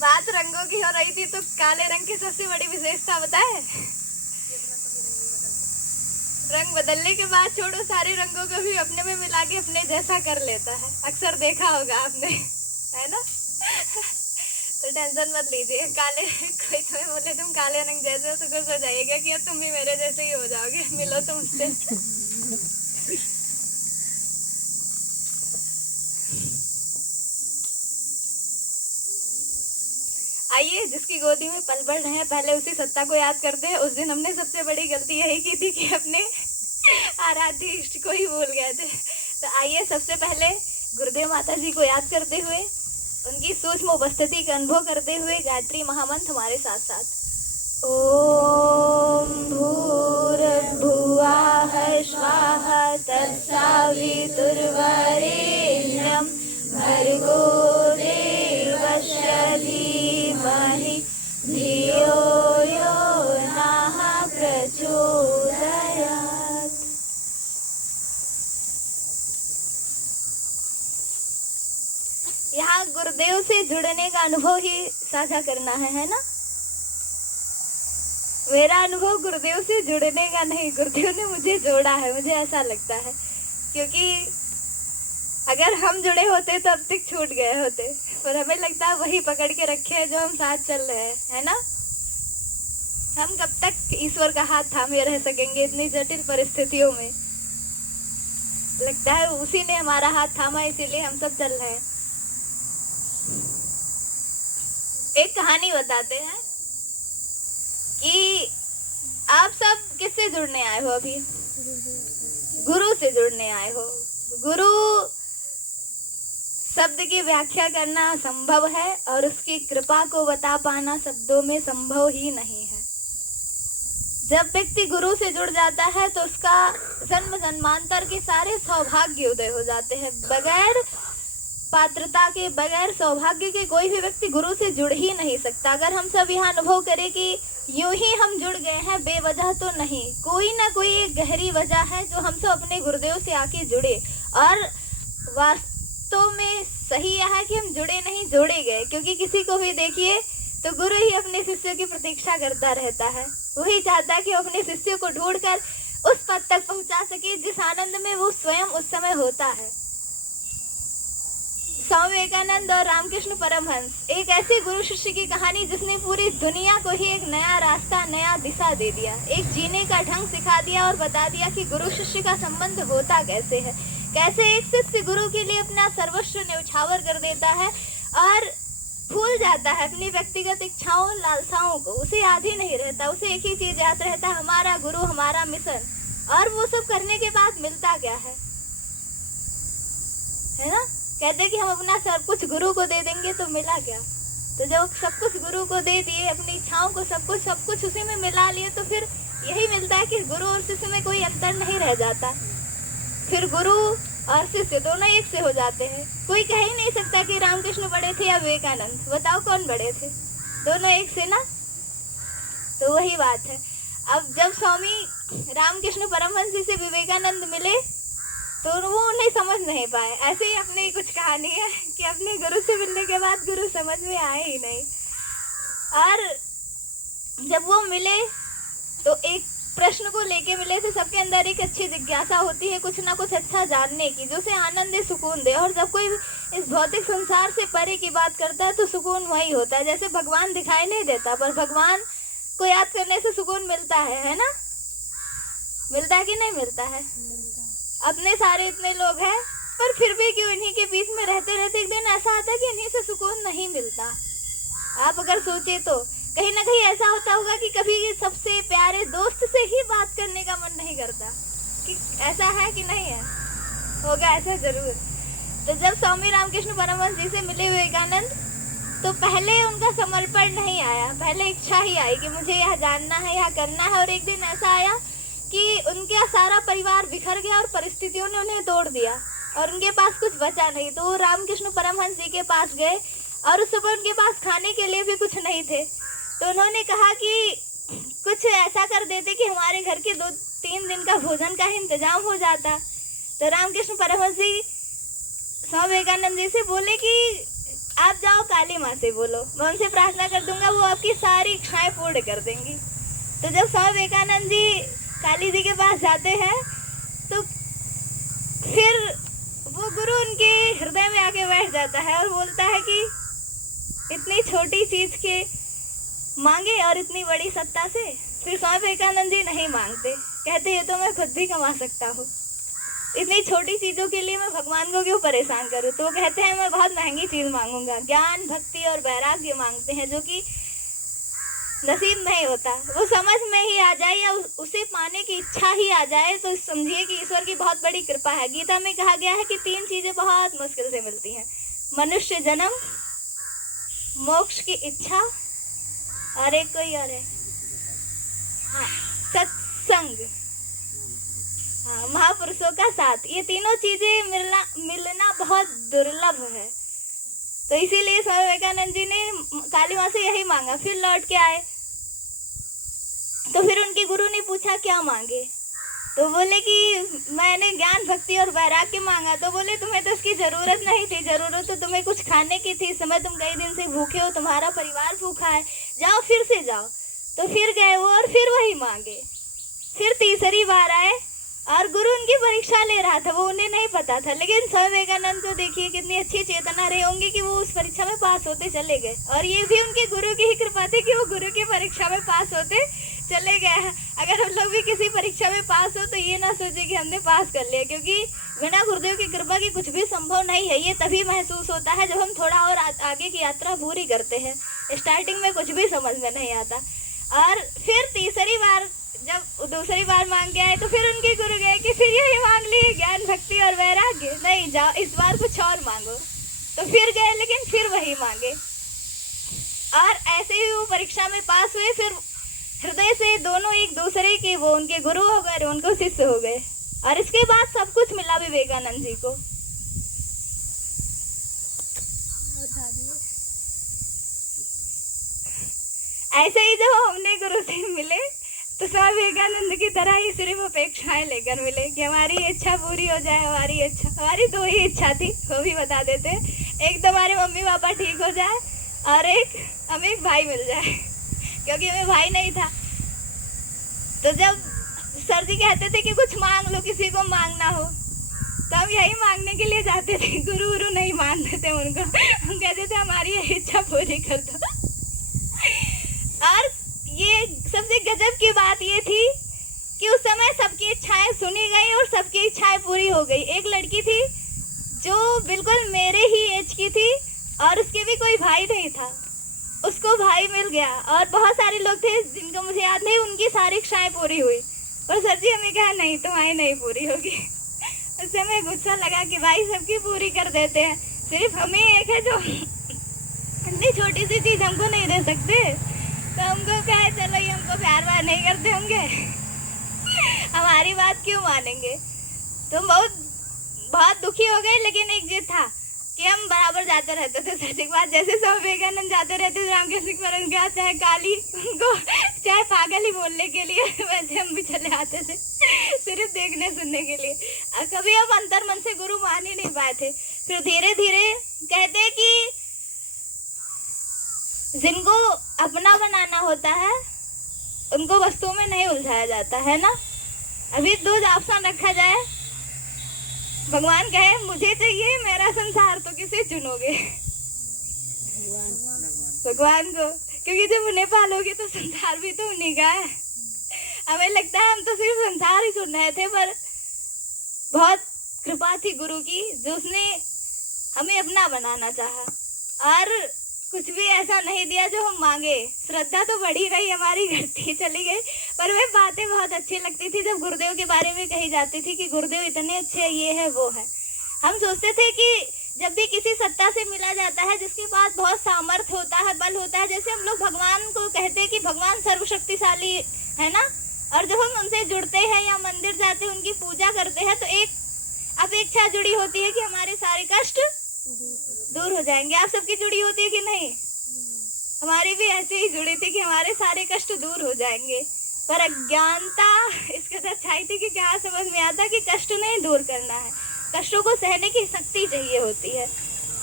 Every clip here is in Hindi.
बात रंगों की हो रही थी तो काले रंग की सबसे बड़ी विशेषता बताए। रंग बदलने के बाद छोड़ो सारे रंगों को भी अपने में मिला के अपने जैसा कर लेता है। अक्सर देखा होगा आपने, है ना। तो टेंशन मत लीजिए, काले कोई तुम्हें बोले तुम काले रंग जैसे हो तो खुश हो जाइएगा कि अब तुम भी मेरे जैसे ही हो जाओगे, मिलो तुमसे। आइए, जिसकी गोदी में पल बढ़ रहे हैं पहले उसी सत्ता को याद करते हैं। उस दिन हमने सबसे बड़ी गलती यही की थी कि अपने आराध्य इष्ट को ही भूल गए थे। तो आइए सबसे पहले गुरुदेव माता जी को याद करते हुए, उनकी सूक्ष्म उपस्थिति का अनुभव करते हुए गायत्री महामंत्र हमारे साथ साथ। ओम भूर्भुवः स्वाहा तत्सवितुर्वरेण्यं भर्गो देवस्य धीमहि धियो यो नः प्रचोदयात्। यहाँ गुरुदेव से जुड़ने का अनुभव ही साझा करना है ना। मेरा अनुभव गुरुदेव से जुड़ने का नहीं, गुरुदेव ने मुझे जोड़ा है, मुझे ऐसा लगता है। क्योंकि अगर हम जुड़े होते तो अब तक छूट गए होते, पर हमें लगता है वही पकड़ के रखे हैं जो हम साथ चल रहे हैं, है ना। हम कब तक ईश्वर का हाथ थामे रह सकेंगे इतनी जटिल परिस्थितियों में। लगता है उसी ने हमारा हाथ थामा, इसीलिए हम सब चल रहे हैं। एक कहानी बताते हैं कि आप सब किससे जुड़ने आए हो अभी? गुरु से जुड़ने आए हो। गुरु शब्द की व्याख्या करना संभव है और उसकी कृपा को बता पाना शब्दों में संभव ही नहीं है। जब व्यक्ति गुरु से जुड़ जाता है तो उसका जन्म जन्मांतर के सारे सौभाग्य उदय हो जाते हैं। बगैर पात्रता के, बगैर सौभाग्य के कोई भी व्यक्ति गुरु से जुड़ ही नहीं सकता। अगर हम सब यहाँ अनुभव करें कि यूं ही हम जुड़ गए हैं, बेवजह तो नहीं, कोई ना कोई एक गहरी वजह है जो हम सब अपने गुरुदेव से आके जुड़े। और वास्तव में सही यह है कि हम जुड़े नहीं, जोड़े गए। क्योंकि किसी को भी देखिए तो गुरु ही अपने शिष्यों की प्रतीक्षा करता रहता है। वही चाहता है कि अपने शिष्यों को ढूंढकर उस पद तक पहुंचा सके जिस आनंद में वो स्वयं उस समय होता है। स्वामी विवेकानंद और रामकृष्ण परमहंस, एक ऐसी गुरु शिष्य की कहानी जिसने पूरी दुनिया को ही एक नया रास्ता, नया दिशा दे दिया, एक जीने का ढंग सिखा दिया और बता दिया कि गुरु शिष्य का संबंध होता कैसे है। कैसे एक शिष्य गुरु के लिए अपना सर्वस्व न्यौछावर कर देता है और भूल जाता है अपनी व्यक्तिगत इच्छाओं, लालसाओं को। उसे याद ही नहीं रहता, उसे एक ही चीज याद रहता, हमारा गुरु, हमारा मिशन। और वो सब करने के बाद मिलता क्या है ना। कहते कि हम अपना सब कुछ गुरु को दे देंगे तो मिला क्या? तो जब सब कुछ गुरु को दे दिए, अपनी इच्छाओं को सब कुछ उसी में मिला लिए, तो फिर यही मिलता है कि गुरु और शिष्य में कोई अंतर नहीं रह जाता। फिर गुरु और शिष्य दोनों एक से हो जाते हैं। कोई कह ही नहीं सकता कि रामकृष्ण बड़े थे या विवेकानंद। बताओ कौन बड़े थे? दोनों एक से ना। तो वही बात है। अब जब स्वामी रामकृष्ण परमहंस जी से विवेकानंद मिले तो वो उन्हें समझ नहीं पाए। ऐसे ही अपनी कुछ कहानी है कि अपने गुरु से मिलने के बाद गुरु समझ में आए ही नहीं। और जब वो मिले तो एक प्रश्न को लेके मिले थे। सबके अंदर एक अच्छी जिज्ञासा होती है कुछ ना कुछ अच्छा जानने की, जो उसे आनंद दे, सुकून दे। और जब कोई इस भौतिक संसार से परे की बात करता है तो सुकून वही होता है। जैसे भगवान दिखाई नहीं देता, पर भगवान को याद करने से सुकून मिलता है ना। मिलता है कि नहीं मिलता है? अपने सारे इतने लोग हैं, पर फिर भी क्यों इन्हीं के बीच में रहते रहते एक दिन ऐसा आता है कि इन्हीं से सुकून नहीं मिलता। आप अगर सोचे तो कहीं ना कहीं ऐसा होता होगा कि कभी सबसे प्यारे दोस्त से ही बात करने का मन नहीं करता। कि ऐसा है कि नहीं है? होगा ऐसा जरूर। तो जब स्वामी रामकृष्ण परमहंस जी से मिले विवेकानंद, तो पहले उनका समर्पण नहीं आया, पहले इच्छा ही आई कि मुझे यह जानना है, यह करना है। और एक दिन ऐसा आया कि उनका सारा परिवार बिखर गया और परिस्थितियों ने उन्हें तोड़ दिया और उनके पास कुछ बचा नहीं। तो वो रामकृष्ण परमहंस जी के पास गए और उस समय उनके पास खाने के लिए भी कुछ नहीं थे। तो उन्होंने कहा कि कुछ ऐसा कर देते कि हमारे घर के 2-3 दिन का भोजन का इंतजाम हो जाता। तो रामकृष्ण परमहंस जी स्वामी विवेकानंद जी से बोले कि आप जाओ काली माँ से बोलो, मैं उनसे प्रार्थना कर दूंगा, वो आपकी सारी इच्छाएं पूर्ण कर देंगी। तो जब स्वामी विवेकानंद जी काली जी के पास जाते हैं तो फिर वो गुरु उनके हृदय में आके बैठ जाता है और बोलता है कि इतनी छोटी चीज के मांगे और इतनी बड़ी सत्ता से। फिर स्वामी विवेकानंद जी नहीं मांगते, कहते ये तो मैं खुद भी कमा सकता हूँ, इतनी छोटी चीजों के लिए मैं भगवान को क्यों परेशान करूँ। तो वो कहते हैं मैं बहुत महंगी चीज मांगूंगा, ज्ञान भक्ति और वैराग्य मांगते हैं, जो कि नसीब नहीं होता। वो समझ में ही आ जाए या उसे पाने की इच्छा ही आ जाए तो समझिए कि ईश्वर की बहुत बड़ी कृपा है। गीता में कहा गया है कि 3 चीजें बहुत मुश्किल से मिलती हैं, मनुष्य जन्म, मोक्ष की इच्छा और एक कोई और है, हाँ, सत्संग, हाँ, महापुरुषों का साथ। ये तीनों चीजें मिलना बहुत दुर्लभ है। तो इसीलिए स्वामी विवेकानंद जी ने काली माँ से यही मांगा। फिर लौट के आए तो फिर उनके गुरु ने पूछा क्या मांगे, तो बोले कि मैंने ज्ञान भक्ति और वैराग्य मांगा। तो बोले तुम्हें तो इसकी जरूरत नहीं थी, जरूरत तो तुम्हें कुछ खाने की थी, इस समय तुम कई दिन से भूखे हो, तुम्हारा परिवार भूखा है, जाओ फिर से जाओ। तो फिर गए वो और फिर वही मांगे। फिर तीसरी बार आए और गुरु उनकी परीक्षा ले रहा था, वो उन्हें नहीं पता था, लेकिन स्वामी विवेकानंद को देखिए कितनी अच्छी चेतना रही होंगी कि वो उस परीक्षा में पास होते चले गए। और ये भी उनके गुरु की ही कृपा थी कि वो गुरु की परीक्षा में पास होते चले गए। अगर हम लोग भी किसी परीक्षा में पास हो तो ये ना सोचे कि हमने पास कर लिया, क्योंकि बिना गुरुदेव की कृपा की कुछ भी संभव नहीं है। ये तभी महसूस होता है जब हम थोड़ा और आगे की यात्रा पूरी करते हैं। स्टार्टिंग में कुछ भी समझ में नहीं आता। और फिर तीसरी बार जब दूसरी बार मांग के आए तो फिर उनके गुरु गए कि फिर यही मांग लिए, ज्ञान भक्ति और वैराग्य, नहीं जाओ इस बार कुछ और मांगो। तो फिर गए लेकिन फिर वही मांगे और ऐसे ही वो परीक्षा में पास हुए। फिर हृदय से दोनों एक दूसरे के, वो उनके गुरु हो गए, उनको शिष्य हो गए। और इसके बाद सब कुछ मिला विवेकानंद जी को। ऐसे ही जब हमने गुरु से मिले तो स्वामी विवेकानंद की तरह ही सिर्फ अपेक्षाएं लेकर मिले कि हमारी इच्छा पूरी हो जाए। हमारी इच्छा, हमारी 2 ही इच्छा थी, वो भी बता देते। एक तो हमारे मम्मी पापा ठीक हो जाए और एक हमें एक भाई मिल जाए, क्योंकि हमें भाई नहीं था। तो जब सर जी कहते थे कि कुछ मांग लो, किसी को मांगना हो, तो हम यही मांगने के लिए जाते थे। गुरु गुरु नहीं मानते थे उनको, हम कहते थे हमारी यही इच्छा पूरी कर दो। और ये सबसे गजब की बात ये थी कि उस समय सबकी इच्छाएं सुनी गई और सबकी इच्छाएं पूरी हो गई। एक लड़की थी जो बिल्कुल मेरे ही एज की थी और उसके भी कोई भाई नहीं था, उसको भाई मिल गया। और बहुत सारे लोग थे जिनको मुझे याद नहीं, उनकी सारी इच्छाएं पूरी हुई। और सर जी हमें कहा नहीं तुम्हारी नहीं पूरी होगी। उस समय गुस्सा लगा कि भाई सबकी पूरी कर देते हैं, सिर्फ हमें एक है जो इतनी छोटी सी चीज हमको नहीं दे सकते। तो हमको कहे चलो ये हमको प्यार व्यार नहीं करते होंगे, हमारी बात क्यों मानेंगे। तो बहुत दुखी हो गए। लेकिन एक जिद था कि हम बराबर जाते रहते थे सर जी के पास। जैसे स्वामी विवेकानंद जाते रहते थे रामकृष्ण परमहंस के, चाहे काली उनको चाहे पागल ही बोलने के लिए, वैसे हम भी चले आते थे सिर्फ देखने सुनने के लिए। और कभी हम अंतर मन से गुरु मान ही नहीं पाए थे। फिर धीरे धीरे कहते कि जिनको अपना बनाना होता है उनको वस्तुओं में नहीं उलझाया जाता है ना। अभी 2 ऑप्शन रखा जाए, भगवान कहे मुझे चाहिए मेरा संसार, तो किसे चुनोगे? भगवान को, क्योंकि जब उन्हें पालोगे तो संसार भी तो उन्हीं का है। हमें लगता है हम तो सिर्फ संसार ही सुन रहे थे, पर बहुत कृपा थी गुरु की जो उसने हमें अपना बनाना चाहा और कुछ भी ऐसा नहीं दिया जो हम मांगे। श्रद्धा तो बढ़ी गई हमारी, घटती चली गई, पर वे बातें बहुत अच्छी लगती थी जब गुरुदेव के बारे में कही जाती थी कि गुरुदेव इतने अच्छे, ये है वो है। हम सोचते थे कि जब भी किसी सत्ता से मिला जाता है जिसके पास बहुत सामर्थ्य होता है, बल होता है, जैसे हम लोग भगवान को कहते हैं कि भगवान सर्वशक्तिशाली है ना, और जब हम उनसे जुड़ते हैं या मंदिर जाते हैं उनकी पूजा करते हैं तो एक अपेक्षा जुड़ी होती है कि हमारे सारे कष्ट दूर हो जाएंगे। आप सबकी जुड़ी होती है कि नहीं? हमारी भी ऐसे ही जुड़ी थी कि हमारे सारे कष्ट दूर हो जाएंगे, पर अज्ञानता इस कदर छाई थी कि क्या समझ में आता कि कष्ट नहीं दूर करना है, कष्टों को सहने की शक्ति चाहिए होती है।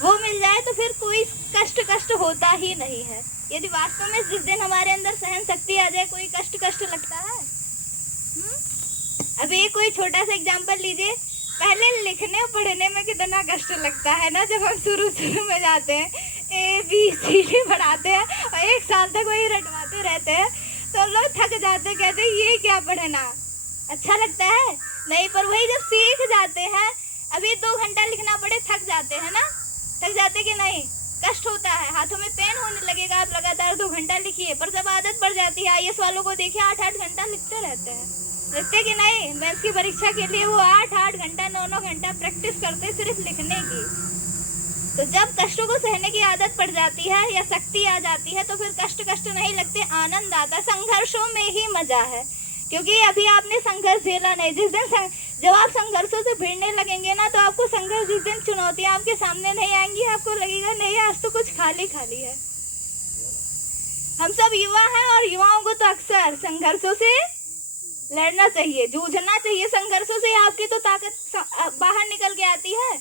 वो मिल जाए तो फिर कोई कष्ट होता ही नहीं है। यदि वास्तव में जिस दिन हमारे अंदर सहन शक्ति आ जाए, कोई कष्ट लगता है? अभी ये कोई छोटा सा एग्जांपल लीजिए, पहले लिखने और पढ़ने में कितना कष्ट लगता है ना, जब हम शुरू में जाते हैं, ABCD पढ़ाते हैं और 1 साल तक वही रटवाते रहते हैं, तो हम लोग थक जाते हैं, कहते हैं ये क्या पढ़ना, अच्छा लगता है नहीं। पर वही जब सीख जाते हैं, अभी 2 घंटा लिखना पड़े, थक जाते हैं ना, थक जाते कि नहीं, कष्ट होता है, हाथों में पेन होने लगेगा, आप लगातार 2 घंटा लिखिए। पर जब आदत पड़ जाती है, IAS वालों को देखिए 8-8 घंटा लिखते रहते हैं, लिखते कि नहीं, मेंस की परीक्षा के लिए वो 8-8 घंटा 9-9 घंटा प्रैक्टिस करते सिर्फ लिखने की। तो जब कष्टों को सहने की आदत पड़ जाती है या शक्ति आ जाती है, तो फिर कष्ट नहीं लगते, आनंद आता। संघर्षों में ही मजा है, क्योंकि अभी आपने संघर्ष झेला नहीं। जिस दिन जब आप संघर्षों से भिड़ने लगेंगे ना, तो आपको संघर्ष, जिस दिन चुनौतियां आपके सामने नहीं आएंगी, आपको लगेगा नहीं आज तो कुछ खाली खाली है। हम सब युवा हैं और युवाओं को तो अक्सर संघर्षों से लड़ना चाहिए, जूझना चाहिए संघर्षों से, आपकी तो ताकत बाहर निकल के आती है।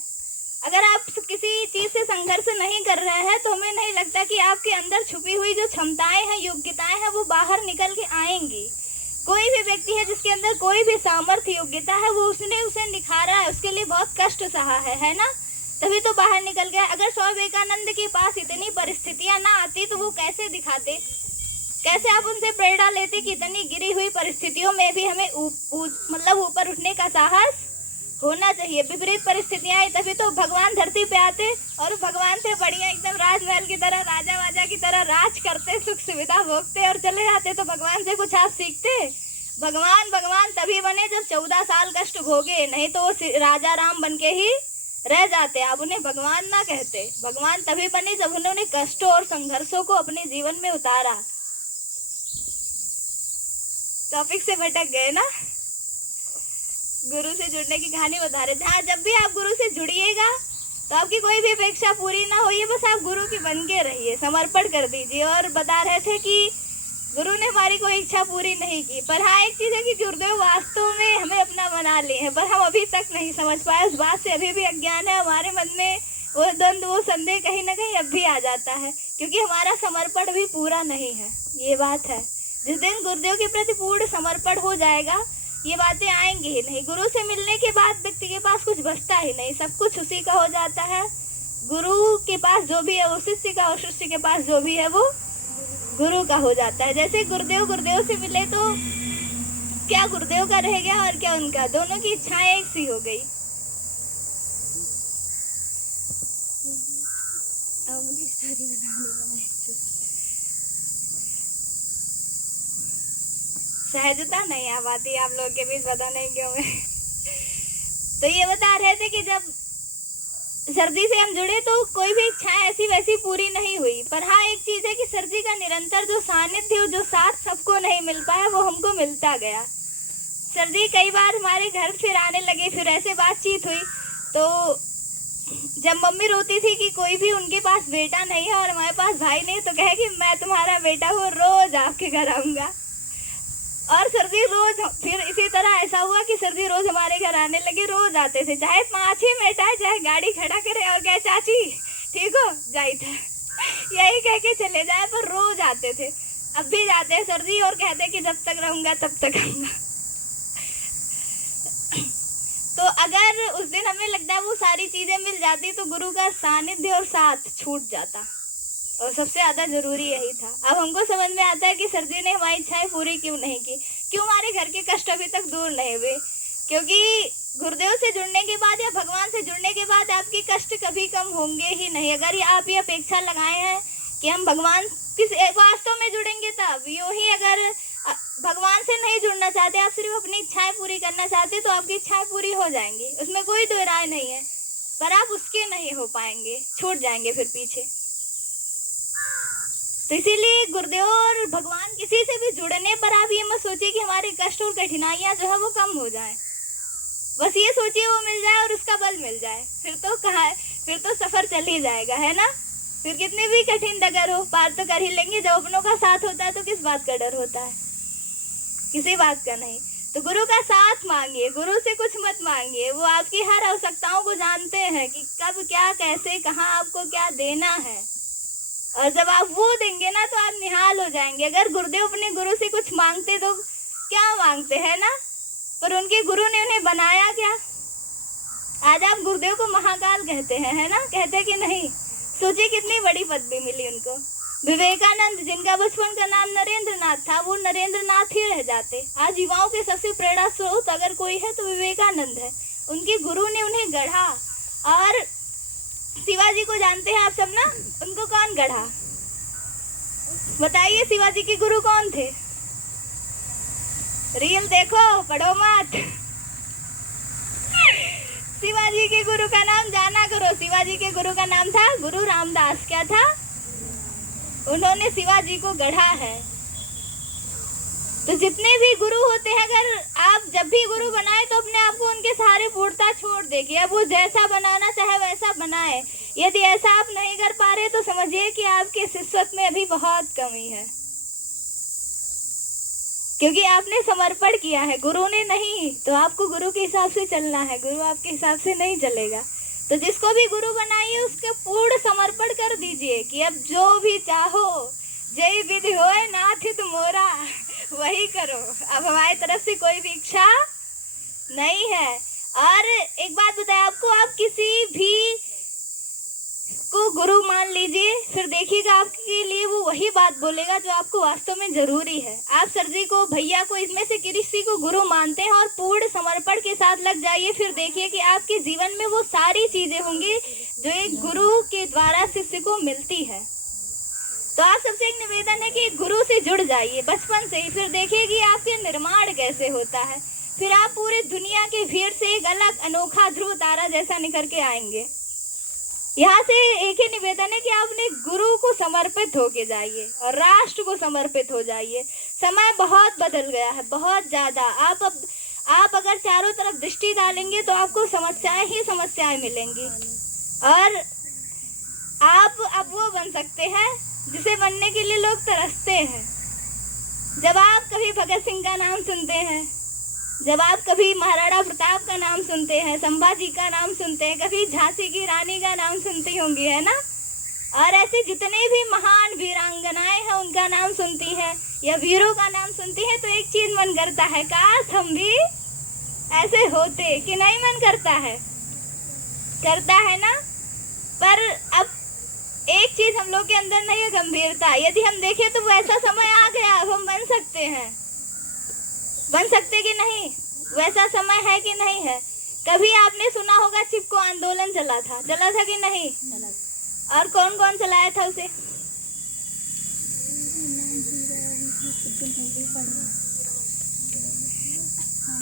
अगर आप किसी चीज से संघर्ष नहीं कर रहे हैं, तो हमें नहीं लगता कि आपके अंदर छुपी हुई जो क्षमताएं हैं, योग्यताएं हैं, वो बाहर निकल के आएंगी। कोई भी व्यक्ति है जिसके अंदर कोई भी सामर्थ्य, योग्यता है, वो उसने उसे निखारा है, उसके लिए बहुत कष्ट सहा है ना, तभी तो बाहर निकल गया। अगर स्वामी विवेकानंद के पास इतनी परिस्थितियां ना आती, तो वो कैसे दिखाते, कैसे आप उनसे प्रेरणा लेते कि इतनी गिरी हुई परिस्थितियों में भी हमें मतलब ऊपर उठने का साहस होना चाहिए। विपरीत परिस्थितियां आई, तभी तो भगवान धरती पे आते और भगवान से बढ़िया एकदम राजमहल की तरह, राजा वाजा की तरह राज करते, सुख सुविधा भोगते और चले जाते। तो भगवान से कुछ आप सीखते? भगवान तभी बने जब 14 साल कष्ट भोगे, नहीं तो वो राजा राम बन के ही रह जाते। आप उन्हें भगवान ना कहते। भगवान तभी बने जब उन्होंने कष्टों और संघर्षों को अपने जीवन में उतारा। टॉपिक से भटक गए ना, गुरु से जुड़ने की कहानी बता रहे थे। हाँ, जब भी आप गुरु से जुड़िएगा तो आपकी कोई भी अपेक्षा पूरी ना होइए, बस आप गुरु की बन के रहिए, समर्पण कर दीजिए। और बता रहे थे कि गुरु ने हमारी कोई इच्छा पूरी नहीं की, पर हाँ एक चीज है कि गुरुदेव वास्तव में हमें अपना बना लिए हैं, पर हम अभी तक नहीं समझ पाए। उस बात से अभी भी अज्ञान है हमारे मन में, वो द्वंद्व, वो संदेह कहीं ना कहीं अब भी आ जाता है, क्योंकि हमारा समर्पण भी पूरा नहीं है। ये बात है, जिस दिन गुरुदेव के प्रति पूर्ण समर्पण हो जाएगा, ये बातें आएंगी ही नहीं। गुरु से मिलने के बाद व्यक्ति के पास कुछ बचता ही नहीं, सब कुछ उसी का हो जाता है। गुरु के पास जो भी है वो शिष्य का, और शिष्य के पास जो भी है वो गुरु का हो जाता है। जैसे गुरुदेव से मिले तो क्या गुरुदेव का रह गया और क्या उनका, दोनों की इच्छाएं एक सी हो गई। सहजता नहीं आ पाती आप लोग के बीच, पता नहीं क्यों है। तो ये बता रहे थे कि जब सर जी से हम जुड़े तो कोई भी इच्छा ऐसी वैसी पूरी नहीं हुई, पर हाँ एक चीज है कि सर जी का निरंतर जो सानिध्य, जो साथ सबको नहीं मिल पाया, वो हमको मिलता गया। सर जी कई बार हमारे घर फिर आने लगे, फिर ऐसे बातचीत हुई। तो जब मम्मी रोती थी कि कोई भी उनके पास बेटा नहीं है और हमारे पास भाई नहीं, तो कहे कि मैं तुम्हारा बेटा हूँ, रोज आपके घर आऊंगा। और सर जी रोज, फिर इसी तरह ऐसा हुआ कि सर जी रोज हमारे घर आने लगे, रोज आते थे, चाहे 5 मिनट आए, चाहे गाड़ी खड़ा करे और कहे चाची ठीक हो जाई था, यही कह के चले जाए, पर रोज आते थे। अब भी जाते हैं सर जी और कहते हैं कि जब तक रहूंगा तब तक आऊंगा। तो अगर उस दिन हमें लगता है वो सारी चीजें मिल जाती, तो गुरु का सानिध्य और साथ छूट जाता, और सबसे ज्यादा जरूरी यही था। अब हमको समझ में आता है कि सर जी ने हमारी इच्छाएं पूरी क्यों नहीं की, क्यों हमारे घर के कष्ट अभी तक दूर नहीं हुए। क्योंकि गुरुदेव से जुड़ने के बाद या भगवान से जुड़ने के बाद आपके कष्ट कभी कम होंगे ही नहीं। अगर आप ये अपेक्षा लगाए हैं कि हम भगवान किस वास्तव में जुड़ेंगे, तब यूं ही अगर भगवान से नहीं जुड़ना चाहते, आप सिर्फ अपनी इच्छाएं पूरी करना चाहते, तो आपकी इच्छाएं पूरी हो जाएंगी, उसमें कोई दो राय नहीं है, पर आप उसके नहीं हो पाएंगे, छूट जाएंगे फिर पीछे। तो इसीलिए गुरुदेव और भगवान किसी से भी जुड़ने पर आप ये मत सोचिए कि हमारे कष्ट और कठिनाइयां जो है वो कम हो जाएं। बस ये सोचिए वो मिल जाए और उसका बल मिल जाए, फिर तो कहाँ, फिर तो सफर चल ही जाएगा, है ना। फिर कितनी भी कठिन डगर हो, पार तो कर ही लेंगे। जब अपनों का साथ होता है तो किस बात का डर होता है, किसी बात का नहीं। तो गुरु का साथ मांगिए, गुरु से कुछ मत मांगिए। वो आपकी हर आवश्यकताओं को जानते हैं कि कब क्या कैसे कहाँ आपको क्या देना है, और जब आप वो देंगे ना तो आप निहाल हो जाएंगे। अगर गुरुदेव अपने गुरु से कुछ मांगते तो क्या मांगते हैं ना, पर उनके गुरु ने उन्हें बनाया क्या। आज आप गुरुदेव को महाकाल कहते हैं, है ना, कहते हैं कि नहीं। सोचिए कितनी बड़ी पदवी मिली उनको। विवेकानंद, जिनका बचपन का नाम नरेंद्र नाथ था, वो नरेंद्र नाथ ही रह जाते। आज युवाओं के सबसे प्रेरणा स्रोत अगर कोई है तो विवेकानंद है। उनके गुरु ने उन्हें गढ़ा। और शिवाजी को जानते हैं आप सब ना, उनको कौन गढ़ा बताइए। शिवाजी के गुरु कौन थे? रील देखो, पढ़ो मत। शिवाजी के गुरु का नाम जाना करो। शिवाजी के गुरु का नाम था गुरु रामदास। क्या था? उन्होंने शिवाजी को गढ़ा है। तो जितने भी गुरु होते हैं, अगर आप जब भी गुरु बनाए तो अपने आप को उनके सहारे पूर्णता छोड़ देगी। अब वो जैसा बनाना चाहे वैसा बनाए। यदि ऐसा आप नहीं कर पा रहे तो समझिए कि आपके शिष्यत्व में अभी बहुत कमी है, क्योंकि आपने समर्पण किया है, गुरु ने नहीं। तो आपको गुरु के हिसाब से चलना है, गुरु आपके हिसाब से नहीं चलेगा। तो जिसको भी गुरु बनाइए उसके पूर्ण समर्पण कर दीजिए कि अब जो भी चाहो, जय विधि होए नाथ हित मोरा, वही करो। अब हमारी तरफ से कोई भी इच्छा नहीं है। और एक बात बताए आपको, आप किसी भी को गुरु मान लीजिए, फिर देखिएगा आपके लिए वो वही बात बोलेगा जो आपको वास्तव में जरूरी है। आप सर जी को, भैया को, इसमें से किसी को गुरु मानते हैं और पूर्ण समर्पण के साथ लग जाइए, फिर देखिए कि आपके जीवन में वो सारी चीजें होंगी जो एक गुरु के द्वारा शिष्य को मिलती है। तो आप सबसे एक निवेदन है कि गुरु से जुड़ जाइए बचपन से ही, फिर देखिए कि आपके निर्माण कैसे होता है। फिर आप पूरी दुनिया के भीड़ से एक अलग अनोखा ध्रुव तारा जैसा निकल के आएंगे। यहाँ से एक ही निवेदन है कि आप अपने गुरु को समर्पित होके जाइए और राष्ट्र को समर्पित हो जाइए। समय बहुत बदल गया है, बहुत ज्यादा। आप अगर चारों तरफ दृष्टि डालेंगे तो आपको समस्याएं ही समस्याएं मिलेंगी, और आप अब वो बन सकते हैं जिसे बनने के लिए लोग तरसते हैं। जब आप कभी भगत सिंह का नाम सुनते हैं, जब आप कभी महाराणा प्रताप का नाम सुनते हैं, संभाजी का नाम सुनते हैं, कभी झांसी की रानी का नाम सुनती होंगी, है ना, और ऐसे जितने भी महान वीरांगनाएं हैं उनका नाम सुनती हैं या वीरों का नाम सुनती हैं, तो एक चीज मन करता है, काश हम भी ऐसे होते। कि नहीं मन करता है? करता है ना। पर अब एक चीज हम लोग के अंदर नहीं है, गंभीरता। यदि हम देखें तो वैसा समय आ गया, अब हम बन सकते हैं। बन सकते कि नहीं? वैसा समय है कि नहीं है? कभी आपने सुना होगा चिपको आंदोलन चला था कि नहीं? और कौन कौन चलाया था उसे?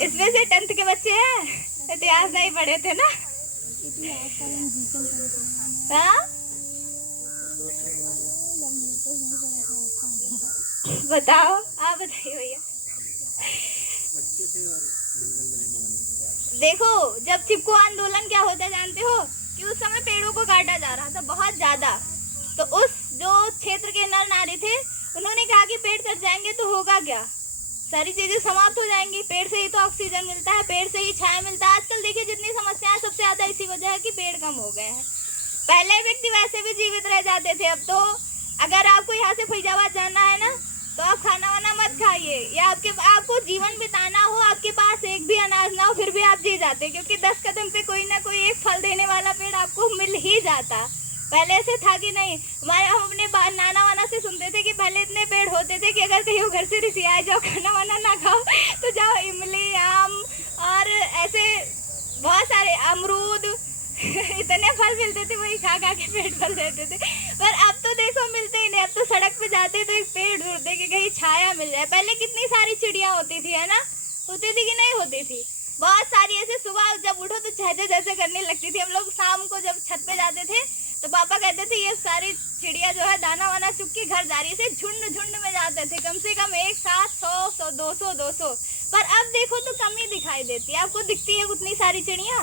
इसमें से 10th के बच्चे हैं, इतिहास नहीं पढ़े थे ना? हाँ, बताओ, आप बताइए भैया। देखो, जब चिपको आंदोलन क्या होता जानते हो? कि उस समय पेड़ों को काटा जा रहा था बहुत ज्यादा। तो उस जो क्षेत्र के नर नारी थे, उन्होंने कहा कि पेड़ कट जाएंगे तो होगा क्या, सारी चीजें समाप्त हो जाएंगी। पेड़ से ही तो ऑक्सीजन मिलता है, पेड़ से ही छाया मिलता है। आजकल देखिए जितनी समस्याएं, सबसे ज्यादा इसी वजह है कि पेड़ कम हो गए हैं। पहले व्यक्ति वैसे भी जीवित रह जाते थे, अब तो अगर आपको यहाँ से फैजाबाद जाना है ना, तो आप खाना वाना मत खाइए, या आपको जीवन बिताना हो, आपके पास एक भी अनाज ना हो, फिर भी आप जी जाते, क्योंकि 10 कदम पे कोई ना कोई एक फल देने वाला पेड़ आपको मिल ही जाता। पहले से था कि नहीं? हम अपने नाना वाना से सुनते थे कि पहले इतने पेड़ होते थे कि अगर कहीं घर से ऋषि आए, जाओ खाना वाना ना खाओ तो जाओ इमली, आम और ऐसे बहुत सारे अमरूद इतने फल मिलते थे, वही खा खा के पेट भर देते थे। पर अब तो देखो मिलते ही नहीं। अब तो सड़क पे जाते तो एक पेड़ ढूंढते कि कहीं छाया मिल जाए। पहले कितनी सारी चिड़िया होती थी, है ना? होती थी कि नहीं होती थी? बहुत सारी। ऐसे सुबह जब उठो तो चहचे चहचे करने लगती थी। हम लोग शाम को जब छत पे जाते थे तो पापा कहते थे ये सारी चिड़िया जो है दाना वाना चुग के घर जा रही है। झुंड में जाते थे, कम से कम एक साथ 100 200। पर अब देखो तो कम ही दिखाई देती है। आपको दिखती है उतनी सारी चिड़िया?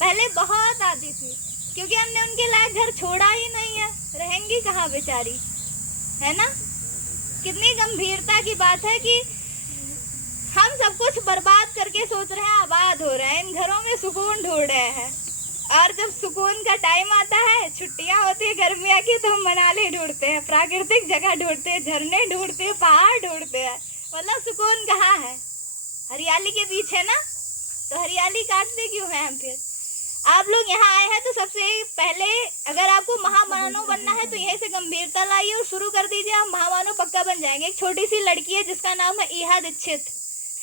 पहले बहुत आती थी, क्योंकि हमने उनके लायक घर छोड़ा ही नहीं है। रहेंगी कहाँ बेचारी, है ना? कितनी गंभीरता की बात है कि हम सब कुछ बर्बाद करके सोच रहे हैं आबाद हो रहे हैं, इन घरों में सुकून ढूंढ रहे हैं। और जब सुकून का टाइम आता है, छुट्टियां होती है गर्मियाँ की, तो हम मनाली ढूंढते हैं, प्राकृतिक जगह ढूंढते हैं, झरने ढूंढते हैं, पहाड़ ढूंढते हैं। मतलब सुकून कहाँ है? हरियाली के बीच है ना, तो हरियाली काटते क्यों हैं हम फिर? आप लोग यहाँ आए हैं तो सबसे पहले अगर आपको महामानव बनना है तो यहीं से गंभीरता लाइए और शुरू कर दीजिए, आप महामानव पक्का बन जाएंगे। एक छोटी सी लड़की है जिसका नाम है इहा दीक्षित,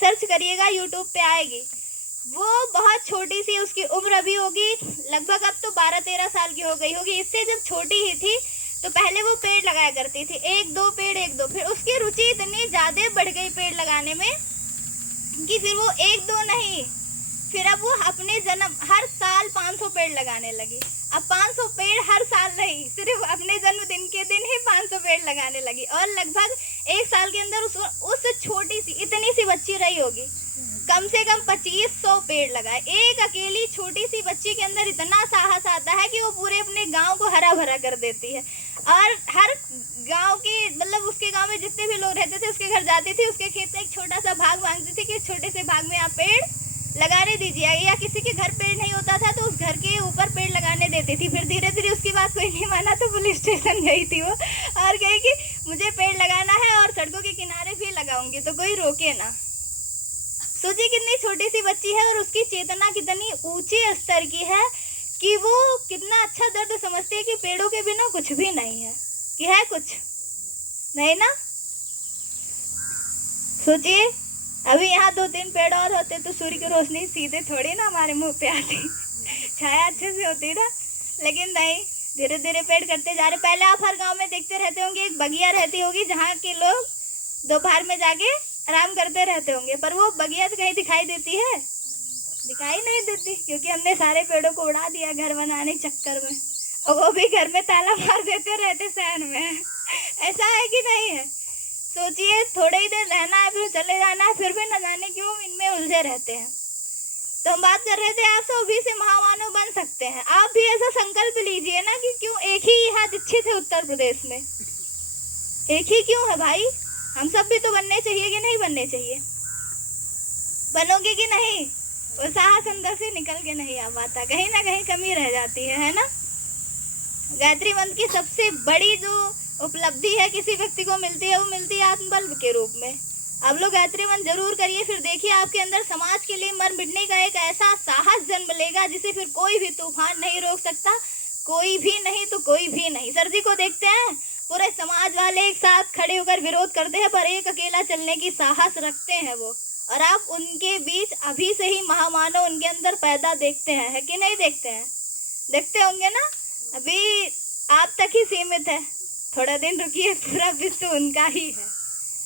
सर्च करिएगा यूट्यूब पे आएगी। वो बहुत छोटी सी, उसकी उम्र अभी होगी लगभग अब तो 12-13 साल की हो गई होगी। इससे जब छोटी ही थी तो पहले वो पेड़ लगाया करती थी, 1-2 पेड़ 1-2, फिर उसकी रुचि इतनी ज़्यादा बढ़ गई पेड़ लगाने में कि फिर वो 1-2 नहीं, फिर अब वो अपने जन्म हर साल 500 पेड़ लगाने लगी। अब 500 पेड़ हर साल नहीं, सिर्फ अपने जन्मदिन के दिन ही 500 पेड़ लगाने लगी। और लगभग 1 साल के अंदर उस छोटी सी, इतनी सी बच्ची रही होगी, कम से कम 2500 पेड़ लगाए। एक अकेली छोटी सी बच्ची के अंदर इतना साहस आता है कि वो पूरे अपने गांव को हरा भरा कर देती है। और हर गांव के, मतलब उसके गांव में जितने भी लोग रहते थे उसके घर जाती थी, उसके खेत में एक छोटा सा भाग मांगती थी कि छोटे से भाग में आप पेड़ लगाने दीजिए। या किसी के घर पेड़ नहीं होता था तो उस घर के ऊपर पेड़ लगाने देती थी। फिर धीरे धीरे उसकी बात कोई नहीं माना तो पुलिस स्टेशन गई थी वो, और कही कि मुझे पेड़ लगाना है और सड़कों के किनारे भी लगाऊंगी तो कोई रोके ना। सोचिए कितनी छोटी सी बच्ची है और उसकी चेतना कितनी ऊंचे स्तर की है कि वो कितना अच्छा दर्द समझती है कि पेड़ों के बिना कुछ भी नहीं है, कि है कुछ नहीं ना। सोचिए अभी यहाँ 2-3 पेड़ और होते तो सूर्य की रोशनी सीधे थोड़ी ना हमारे मुंह पे आती, छाया अच्छे से होती ना, लेकिन नहीं, धीरे धीरे पेड़ कटते जा रहे। पहले आप हर गांव में देखते रहते होंगे एक बगिया रहती होगी जहाँ के लोग दोपहर में जाके आराम करते रहते होंगे, पर वो बगिया तो कहीं दिखाई देती है? दिखाई नहीं देती, क्योंकि हमने सारे पेड़ों को उड़ा दिया घर बनाने के चक्कर में, और वो भी घर में ताला मार देते रहते शहर में। ऐसा है कि नहीं है? सोचिए थोड़े ही देर रहना है फिर चले जाना है, फिर भी न जाने क्यों इनमें उलझे रहते हैं। तो हम बात कर रहे थे आप सब भी से महामानव बन सकते हैं। आप भी ऐसा संकल्प लीजिए ना कि क्यों एक ही यहाँ दीक्षित है उत्तर प्रदेश में, एक ही क्यों है भाई? हम सब भी तो बनने चाहिए कि नहीं बनने चाहिए? बनोगे कि नहीं? वो साहस अंदर से निकल के नहीं आ पाता, कहीं ना कहीं कमी रह जाती है ना। गायत्री मंत्र की सबसे बड़ी जो उपलब्धि है किसी व्यक्ति को मिलती है वो मिलती है आत्मबल के रूप में। आप लोग गायत्री मंत्र जरूर करिए, फिर देखिए आपके अंदर समाज के लिए मर मिटने का एक ऐसा साहस जन्म लेगा जिसे फिर कोई भी तूफान नहीं रोक सकता, कोई भी नहीं तो कोई भी नहीं। सर जी को देखते हैं, पूरे समाज वाले एक साथ खड़े होकर विरोध करते हैं पर एक अकेला चलने की साहस रखते हैं वो, और आप उनके बीच अभी से ही महामानव उनके अंदर पैदा देखते हैं, है कि नहीं देखते हैं? देखते होंगे ना। अभी आप तक ही सीमित है, थोड़ा दिन रुकिए, पूरा विश्व उनका ही है।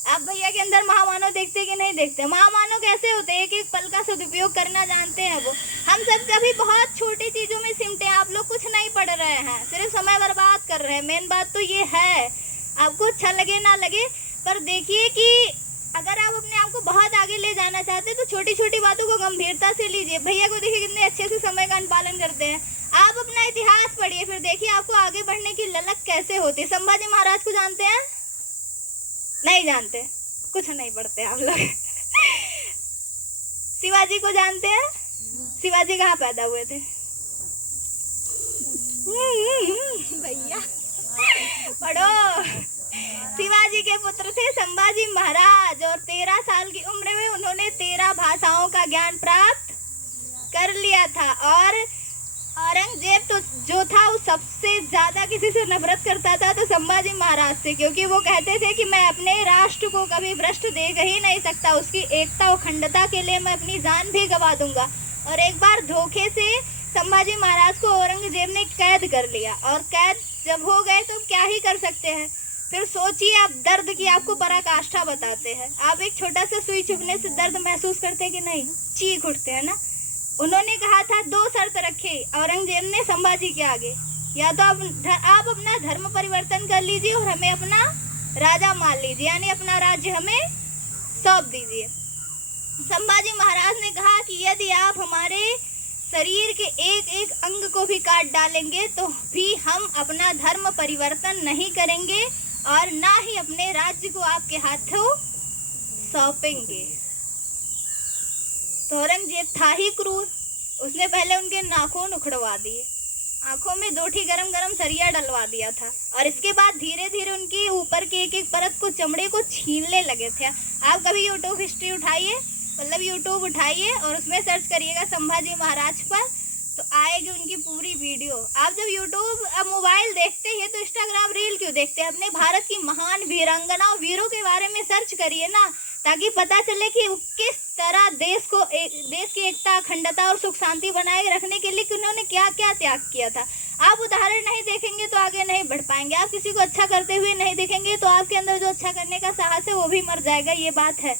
आप भैया के अंदर महामानव देखते कि नहीं देखते? महामानव कैसे होते हैं? एक एक पल का सदुपयोग करना जानते हैं वो। हम सब कभी बहुत छोटी चीजों में सिमटे हैं। आप लोग कुछ नहीं पढ़ रहे हैं, सिर्फ समय बर्बाद कर रहे हैं। मेन बात तो ये है, आपको अच्छा लगे ना लगे, पर देखिए कि अगर आप अपने आप को बहुत आगे ले जाना चाहते हैं तो छोटी छोटी बातों को गंभीरता से लीजिए। भैया को देखिए कितने अच्छे से समय का अनुपालन करते हैं। आप अपना इतिहास पढ़िए, फिर देखिए आपको आगे बढ़ने की ललक कैसे होती है। संभाजी महाराज को जानते हैं? नहीं जानते, कुछ नहीं पढ़ते आप लोग। शिवाजी को जानते हैं? शिवाजी कहाँ पैदा हुए थे? भैया पढ़ो। शिवाजी के पुत्र थे संभाजी महाराज, और 13 साल की उम्र में उन्होंने 13 भाषाओं का ज्ञान प्राप्त कर लिया था। और औरंगजेब तो जो था वो सबसे ज्यादा किसी से नफरत करता था तो संभाजी महाराज से, क्योंकि वो कहते थे कि मैं अपने राष्ट्र को कभी भ्रष्ट देख ही नहीं सकता, उसकी एकता और अखंडता के लिए मैं अपनी जान भी गवा दूंगा। और एक बार धोखे से संभाजी महाराज को औरंगजेब ने कैद कर लिया, और कैद जब हो गए तो क्या ही कर सकते हैं। फिर सोचिए आप दर्द की आपको पराकाष्ठा बताते हैं। आप एक छोटा सा सुई चुभने से दर्द महसूस करते हैं कि नहीं? चीख उठते हैं ना। उन्होंने कहा था 2 शर्त रखे औरंगजेब ने संभाजी के आगे, या तो आप अपना धर्म परिवर्तन कर लीजिए और हमें अपना राजा मान लीजिए, यानी अपना राज्य हमें सौंप दीजिए। संभाजी महाराज ने कहा कि यदि आप हमारे शरीर के एक एक अंग को भी काट डालेंगे तो भी हम अपना धर्म परिवर्तन नहीं करेंगे और ना ही अपने राज्य को आपके हाथों सौंपेंगे। तो औरंगजेब था ही क्रूर, उसने पहले उनके नाखून उखड़वा दिए, आंखों में 2 गरम गरम सरिया डलवा दिया था, और इसके बाद धीरे धीरे उनके ऊपर की एक एक परत को, चमड़े को छीनने लगे थे। आप कभी यूट्यूब हिस्ट्री उठाइए, मतलब यूट्यूब उठाइए और उसमें सर्च करिएगा संभाजी महाराज पर, तो आएगी उनकी पूरी वीडियो। आप जब यूट्यूब मोबाइल देखते हैं तो इंस्टाग्राम रील क्यों देखते हैं? अपने भारत की महान वीरांगनाओं वीरों के बारे में सर्च करिए ना, ताकि पता चले कि किस तरह देश की एकता, अखंडता और सुख शांति बनाए रखने के लिए उन्होंने क्या क्या त्याग किया था। आप उदाहरण नहीं देखेंगे तो आगे नहीं बढ़ पाएंगे। आप किसी को अच्छा करते हुए नहीं देखेंगे तो आपके अंदर जो अच्छा करने का साहस है वो भी मर जाएगा, ये बात है।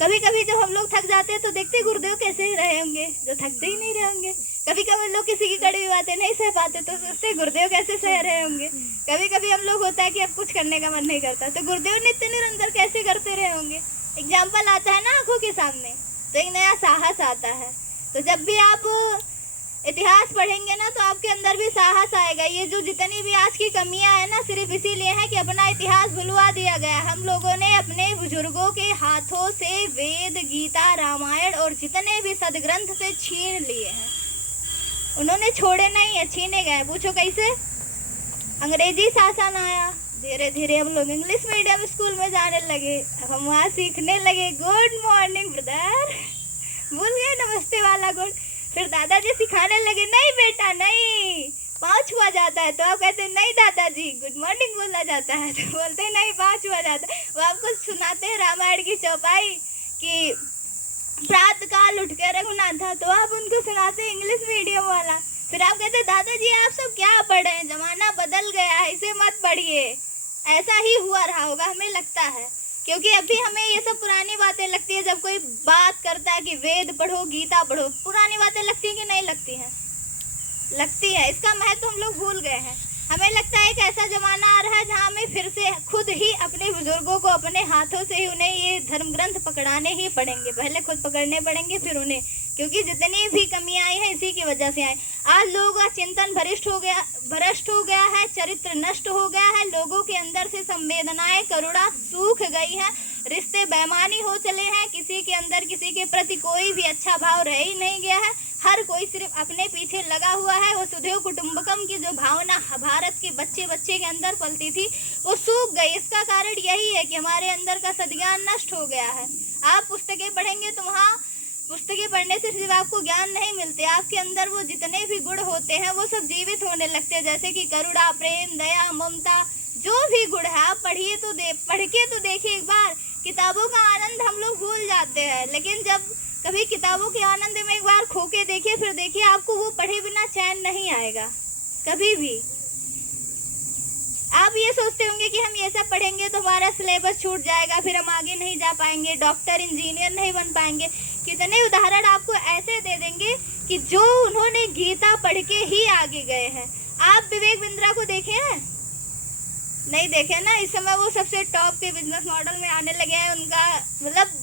कभी कभी जब हम लोग थक जाते हैं तो देखते गुरुदेव कैसे रहे होंगे, जो थकते ही नहीं रहे होंगे। कभी कभी लोग किसी की कड़वी बातें नहीं सह पाते तो सोचते गुरुदेव कैसे सह रहे होंगे। कभी कभी हम लोग होता है कि अब कुछ करने का मन नहीं करता तो गुरुदेव नित्य निरंतर कैसे करते रहे होंगे। एग्जाम्पल आता है ना आंखों के सामने, तो एक नया साहस आता है। तो जब भी आप इतिहास पढ़ेंगे ना तो आपके अंदर भी साहस आएगा। ये जो जितनी भी आज की कमियां है ना, सिर्फ इसीलिए है कि अपना इतिहास भुलवा दिया गया। हम लोगों ने अपने बुजुर्गों के हाथों से वेद, गीता, रामायण और जितने भी सदग्रंथ से छीन लिए हैं। उन्होंने छोड़े नहीं है, छीने गए। पूछो कैसे? अंग्रेजी शासन आया, धीरे धीरे हम लोग इंग्लिश मीडियम स्कूल में जाने लगे, अब हम वहाँ सीखने लगे गुड मॉर्निंग ब्रदर, भूल गए नमस्ते वाला गुड। फिर दादाजी सिखाने लगे, नहीं बेटा नहीं, पाँव छुआ जाता है। तो आप कहते नहीं दादाजी गुड मॉर्निंग बोला जाता है, तो बोलते नहीं पाँव छुआ जाता है। वो आपको सुनाते हैं रामायण की चौपाई कि प्रातः काल उठ के रघुनाथ था, तो आप उनको सुनाते इंग्लिश मीडियम वाला। फिर आप कहते दादाजी आप सब क्या पढ़े, जमाना बदल गया है, इसे मत पढ़िए। ऐसा ही हुआ रहा होगा, हमें लगता है, क्योंकि अभी हमें ये सब पुरानी बातें लगती है। जब कोई बात करता है कि वेद पढ़ो, गीता पढ़ो, पुरानी बातें लगती है कि नहीं लगती हैं? लगती है। इसका महत्व हम लोग भूल गए हैं। हमें लगता है कि ऐसा जमाना आ रहा है जहाँ हमें फिर से खुद ही अपने बुजुर्गों को अपने हाथों से ही उन्हें ये धर्म ग्रंथ पकड़ाने ही पड़ेंगे। पहले खुद पकड़ने पड़ेंगे फिर उन्हें, क्योंकि जितनी भी कमियां आई हैं इसी की वजह से आई। आज लोगों का चिंतन भ्रष्ट हो गया है, चरित्र नष्ट हो गया है, लोगों के अंदर से संवेदनाएं, करुणा सूख गई है, रिश्ते बेईमानी हो चले हैं, किसी के अंदर किसी के प्रति कोई भी अच्छा भाव रह ही नहीं गया है। हर कोई सिर्फ अपने पीछे लगा हुआ है। वो सुधैव कुटुंबकम की जो भावना भारत के बच्चे बच्चे के अंदर पलती थी वो सूख गई। इसका कारण यही है कि हमारे अंदर का सद्ज्ञान नष्ट हो गया है। आप पुस्तकें पढ़ेंगे तो वहाँ पुस्तकें पढ़ने से सिर्फ आपको ज्ञान नहीं मिलते, आपके अंदर वो जितने भी गुण होते हैं वो सब जीवित होने लगते हैं, जैसे कि करुणा, प्रेम, दया, ममता, जो भी गुण है आप पढ़िए तो पढ़ के तो देखिए एक बार। किताबों का आनंद हम लोग भूल जाते हैं, लेकिन जब कभी किताबों के आनंद में एक बार खो के देखिए, फिर देखिए आपको वो पढ़े बिना चैन नहीं आएगा कभी भी। आप ये सोचते होंगे कि हम ये सब पढ़ेंगे तो हमारा सिलेबस छूट जाएगा, फिर हम आगे नहीं जा पाएंगे, डॉक्टर, इंजीनियर नहीं बन पाएंगे। कितने उदाहरण आपको ऐसे दे देंगे कि जो उन्होंने गीता पढ़ के ही आगे गए हैं। आप विवेक बिंद्रा को देखे हैं? नहीं देखे ना? इस समय वो सबसे टॉप के बिजनेस मॉडल में आने लगे हैं। उनका मतलब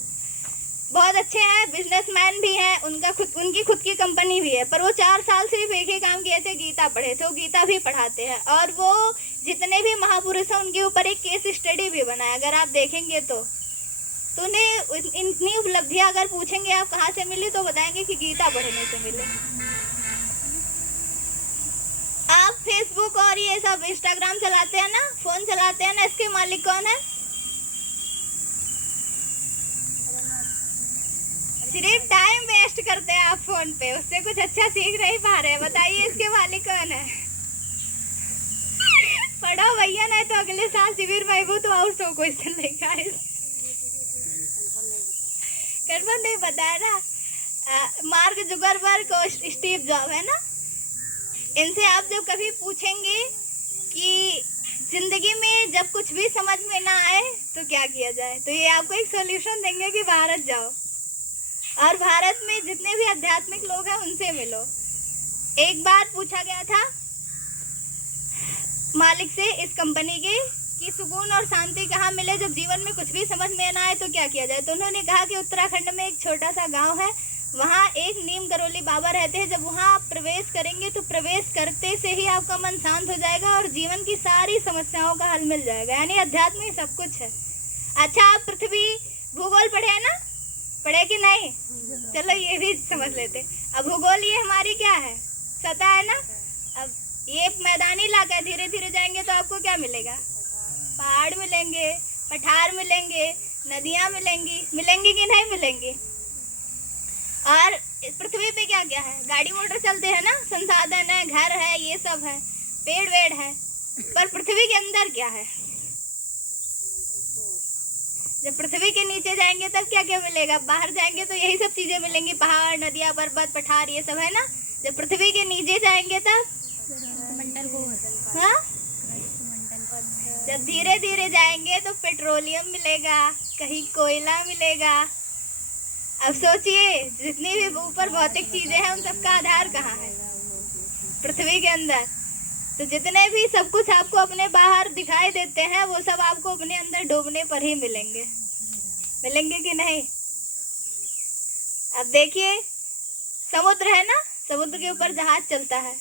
बहुत अच्छे हैं, बिजनेसमैन भी हैं, उनकी खुद की कंपनी भी है, पर वो 4 साल सिर्फ एक ही काम किए थे, गीता पढ़े थे। वो गीता भी पढ़ाते हैं और वो जितने भी महापुरुष हैं उनके ऊपर एक केस स्टडी भी बनाया। अगर आप देखेंगे तो उन्हें इतनी उपलब्धियां अगर पूछेंगे आप कहाँ से मिली तो बताएंगे कि गीता पढ़ने से मिले। आप फेसबुक और ये सब इंस्टाग्राम चलाते हैं ना, फोन चलाते हैं ना, इसके मालिक कौन है? सिर्फ टाइम वेस्ट करते हैं आप फोन पे, उससे कुछ अच्छा सीख नहीं पा रहे हैं। बताइए इसके मालिक कौन है? पढ़ो भैया, नहीं तो अगले साल शिविर में वो तो और 100 क्वेश्चन लेगा। कंफर्म नहीं बताया ना। मार्क जुकरबर्ग और स्टीव जॉब है ना, इनसे आप जब कभी पूछेंगे कि जिंदगी में जब कुछ भी समझ में ना आए तो क्या किया जाए, तो ये आपको एक सॉल्यूशन देंगे कि भारत जाओ और भारत में जितने भी आध्यात्मिक लोग हैं उनसे मिलो। एक बार पूछा गया था मालिक से इस कंपनी के कि सुकून और शांति कहाँ मिले, जब जीवन में कुछ भी समझ में ना आए तो क्या किया जाए। तो उन्होंने कहा कि उत्तराखंड में एक छोटा सा गांव है, वहाँ एक नीम करोली बाबा रहते हैं। जब वहाँ आप प्रवेश करेंगे तो प्रवेश करते से ही आपका मन शांत हो जाएगा और जीवन की सारी समस्याओं का हल मिल जाएगा। यानी अध्यात्म में सब कुछ है। अच्छा, आप पृथ्वी भूगोल पढ़े हैं ना? पढ़े कि नहीं? चलो ये भी समझ लेते। अब भूगोल ये हमारी क्या है, सतह है ना। अब ये मैदानी इलाका है, धीरे धीरे जाएंगे तो आपको क्या मिलेगा? पहाड़ मिलेंगे, पठार मिलेंगे, नदियां मिलेंगी, मिलेंगी कि नहीं मिलेंगी? और पृथ्वी पे क्या क्या है? गाड़ी मोटर चलते हैं ना, संसाधन है, घर है, ये सब है, पेड़ वेड़ है। पर पृथ्वी के अंदर क्या है? जब पृथ्वी के नीचे जाएंगे तब क्या क्या मिलेगा? बाहर जाएंगे तो यही सब चीजें मिलेंगी, पहाड़, नदियां, पर्वत, पठार, ये सब है ना। जब पृथ्वी के नीचे जाएंगे तब हाँ, जब धीरे धीरे जाएंगे तो पेट्रोलियम मिलेगा, कहीं कोयला मिलेगा। अब सोचिए, जितनी भी ऊपर भौतिक चीजें हैं उन सबका आधार कहाँ है? पृथ्वी के अंदर। तो जितने भी सब कुछ आपको अपने बाहर दिखाई देते हैं वो सब आपको अपने अंदर डूबने पर ही मिलेंगे। मिलेंगे कि नहीं? अब देखिए, समुद्र है ना, समुद्र के ऊपर जहाज चलता है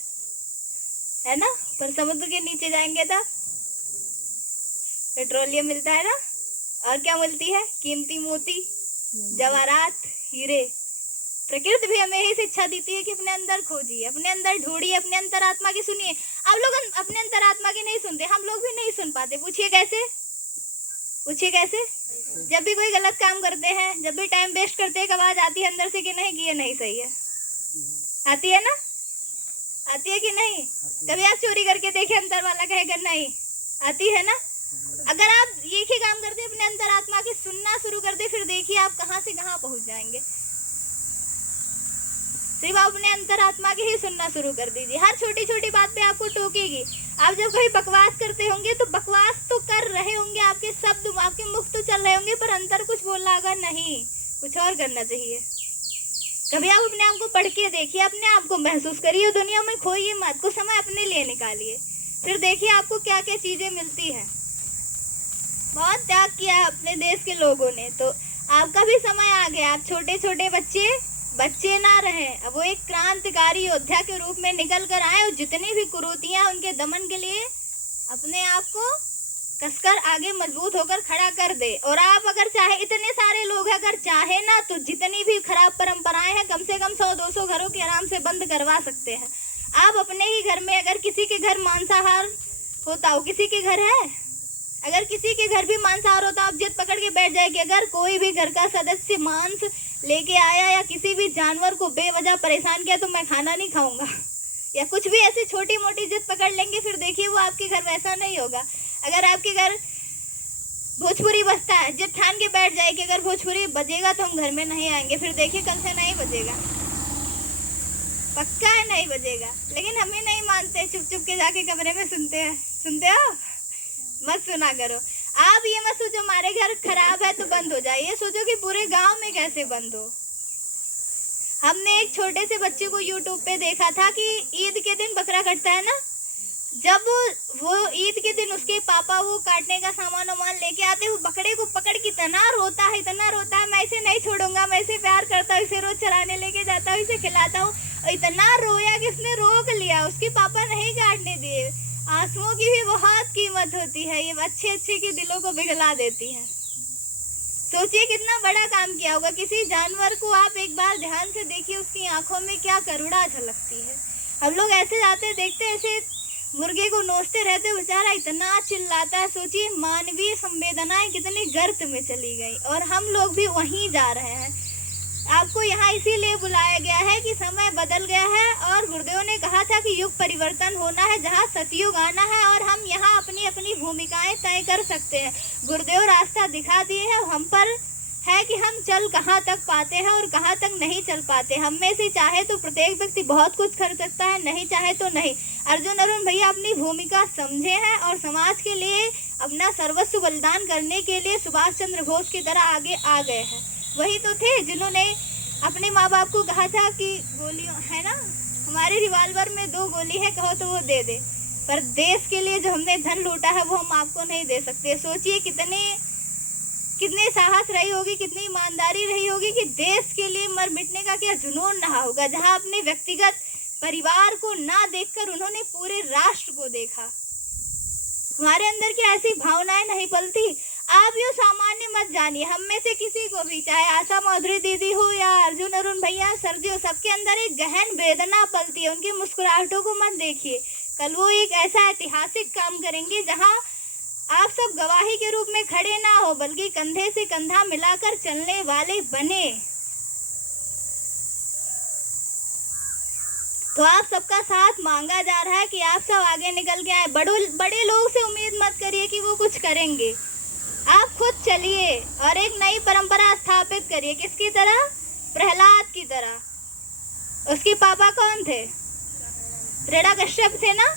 ना। पर समुद्र के नीचे जाएंगे तब पेट्रोलियम मिलता है ना। और क्या मिलती है? कीमती मोती, जवाहरात, हीरे। प्रकृति भी हमें यही शिक्षा देती है कि अपने अंदर खोजिए, अपने अंदर ढूंढिए, अपने अंतरात्मा की सुनिए। आप लोग अपने अंतरात्मा की नहीं सुनते, हम लोग भी नहीं सुन पाते। पूछिए कैसे? पूछिए कैसे? जब भी कोई गलत काम करते हैं, जब भी टाइम वेस्ट करते हैं, आवाज आती है अंदर से कि नहीं कि ये नहीं सही है? आती है ना? आती है कि नहीं? कभी आप चोरी करके देखे, अंदर वाला कहेगा नहीं। आती है ना? अगर आप एक ही काम करते, अपने अंतरात्मा की सुनना शुरू कर दे, फिर देखिए आप कहां से कहां पहुंच जाएंगे। सिर्फ आप अपने अंतरात्मा की ही सुनना शुरू कर दीजिए। हर छोटी छोटी बात पे आपको टोकेगी। आप जब कभी बकवास करते होंगे तो बकवास तो कर रहे होंगे, आपके शब्द, आपके मुख तो चल रहे होंगे, पर अंतर कुछ बोलना होगा नहीं, कुछ और करना चाहिए। कभी आप अपने आप को पढ़ के देखिए, अपने आप को महसूस करिए, दुनिया में खोइए मत, कुछ समय अपने लिए निकालिए, फिर देखिए आपको क्या क्या चीजें मिलती है। बहुत त्याग किया है अपने देश के लोगों ने, तो आपका भी समय आ गया। आप छोटे छोटे बच्चे ना रहे, अब वो एक क्रांतिकारी योद्धा के रूप में निकल कर आए और जितनी भी कुरीतियां उनके दमन के लिए अपने आप को कसकर आगे मजबूत होकर खड़ा कर दे। और आप अगर चाहे, इतने सारे लोग अगर चाहे ना, तो जितनी भी खराब परंपराएं हैं कम से कम 100-200 घरों के आराम से बंद करवा सकते हैं। आप अपने ही घर में, अगर किसी के घर मांसाहार होता हो, किसी के घर है, अगर किसी के घर भी मांसाहार होता, आप जिद पकड़ के बैठ जाए कि अगर कोई भी घर का सदस्य मांस लेके आया या किसी भी जानवर को बेवजह परेशान किया तो मैं खाना नहीं खाऊंगा, या कुछ भी ऐसी छोटी मोटी जिद पकड़ लेंगे, फिर देखिए वो आपके घर वैसा नहीं होगा। अगर आपके घर भोजपुरी बजता है, जिद ठान के बैठ जाए कि अगर भोजपुरी बजेगा तो हम घर में नहीं आएंगे, फिर देखिए कल से नहीं बजेगा, पक्का है नहीं बजेगा। लेकिन हमें नहीं मानते, चुप चुप के जाके कमरे में सुनते हैं। सुनते हो? मत सुना करो। आप ये मत सोचो हमारे घर खराब है तो बंद हो जाए, ये सोचो कि पूरे गांव में कैसे बंद हो। हमने एक छोटे से बच्चे को यूट्यूब पे देखा था कि ईद के दिन बकरा कटता है ना, जब वो ईद के दिन उसके पापा वो काटने का सामान वामान लेके आते, वो बकरे को पकड़ के इतना रोता है, इतना रोता है, मैं इसे नहीं छोड़ूंगा, मैं इसे प्यार करता हूँ, इसे रोज चराने लेके जाता हूँ, इसे खिलाता हूँ। और इतना रोया कि उसने रोक लिया, उसके पापा नहीं काटने दिए। आंसुओं की भी बहुत कीमत होती है, ये अच्छे अच्छे के दिलों को पिघला देती है। सोचिए कितना बड़ा काम किया होगा। किसी जानवर को आप एक बार ध्यान से देखिए, उसकी आंखों में क्या करुणा झलकती है। हम लोग ऐसे जाते देखते, ऐसे मुर्गे को नोचते रहते, बेचारा इतना चिल्लाता है। सोचिए मानवीय संवेदनाएं कितनी गर्त में चली गई, और हम लोग भी वहीं जा रहे हैं। आपको यहाँ इसीलिए बुलाया गया है कि समय बदल गया है, और गुरुदेव ने कहा था कि युग परिवर्तन होना है, जहाँ सतयुग आना है, और हम यहाँ अपनी अपनी भूमिकाएं तय कर सकते हैं। गुरुदेव रास्ता दिखा दिए हैं, हम पर है कि हम चल कहाँ तक पाते हैं और कहाँ तक नहीं चल पाते। हम में से चाहे तो प्रत्येक व्यक्ति बहुत कुछ कर सकता है, नहीं चाहे तो नहीं। अर्जुन अरुण भैया अपनी भूमिका समझे हैं और समाज के लिए अपना सर्वस्व बलिदान करने के लिए सुभाष चंद्र बोस की तरह आगे आ गए हैं। वही तो थे जिन्होंने अपने माँ बाप को कहा था कि गोलियों है ना, हमारे रिवाल्वर में 2 गोली है, कहो तो वो दे दे, पर देश के लिए जो हमने धन लूटा है वो हम आपको नहीं दे सकते। सोचिए कितने साहस रही होगी, कितनी ईमानदारी रही होगी कि देश के लिए मर मिटने का क्या जुनून रहा होगा, जहां अपने व्यक्तिगत परिवार को ना देखकर उन्होंने पूरे राष्ट्र को देखा। हमारे अंदर क्या ऐसी भावनाएं नहीं पलती? आप यो सामान्य मत जानिए, हम में से किसी को भी, चाहे आशा माधुरी दीदी हो या अर्जुन अरुण भैया, सर्जी हो, सबके अंदर एक गहन वेदना पलती है। उनकी मुस्कुराहटों को मत देखिए, कल वो एक ऐसा ऐतिहासिक काम करेंगे जहां आप सब गवाही के रूप में खड़े ना हो, बल्कि कंधे से कंधा मिलाकर चलने वाले बने। तो आप सबका साथ मांगा जा रहा है कि आप सब आगे निकल के आए। बड़े लोग से उम्मीद मत करिए कि वो कुछ करेंगे, आप खुद चलिए और एक नई परंपरा स्थापित करिए। किसकी तरह? प्रहलाद की तरह। उसके पापा कौन थे? हिरण्यकश्यप थे ना।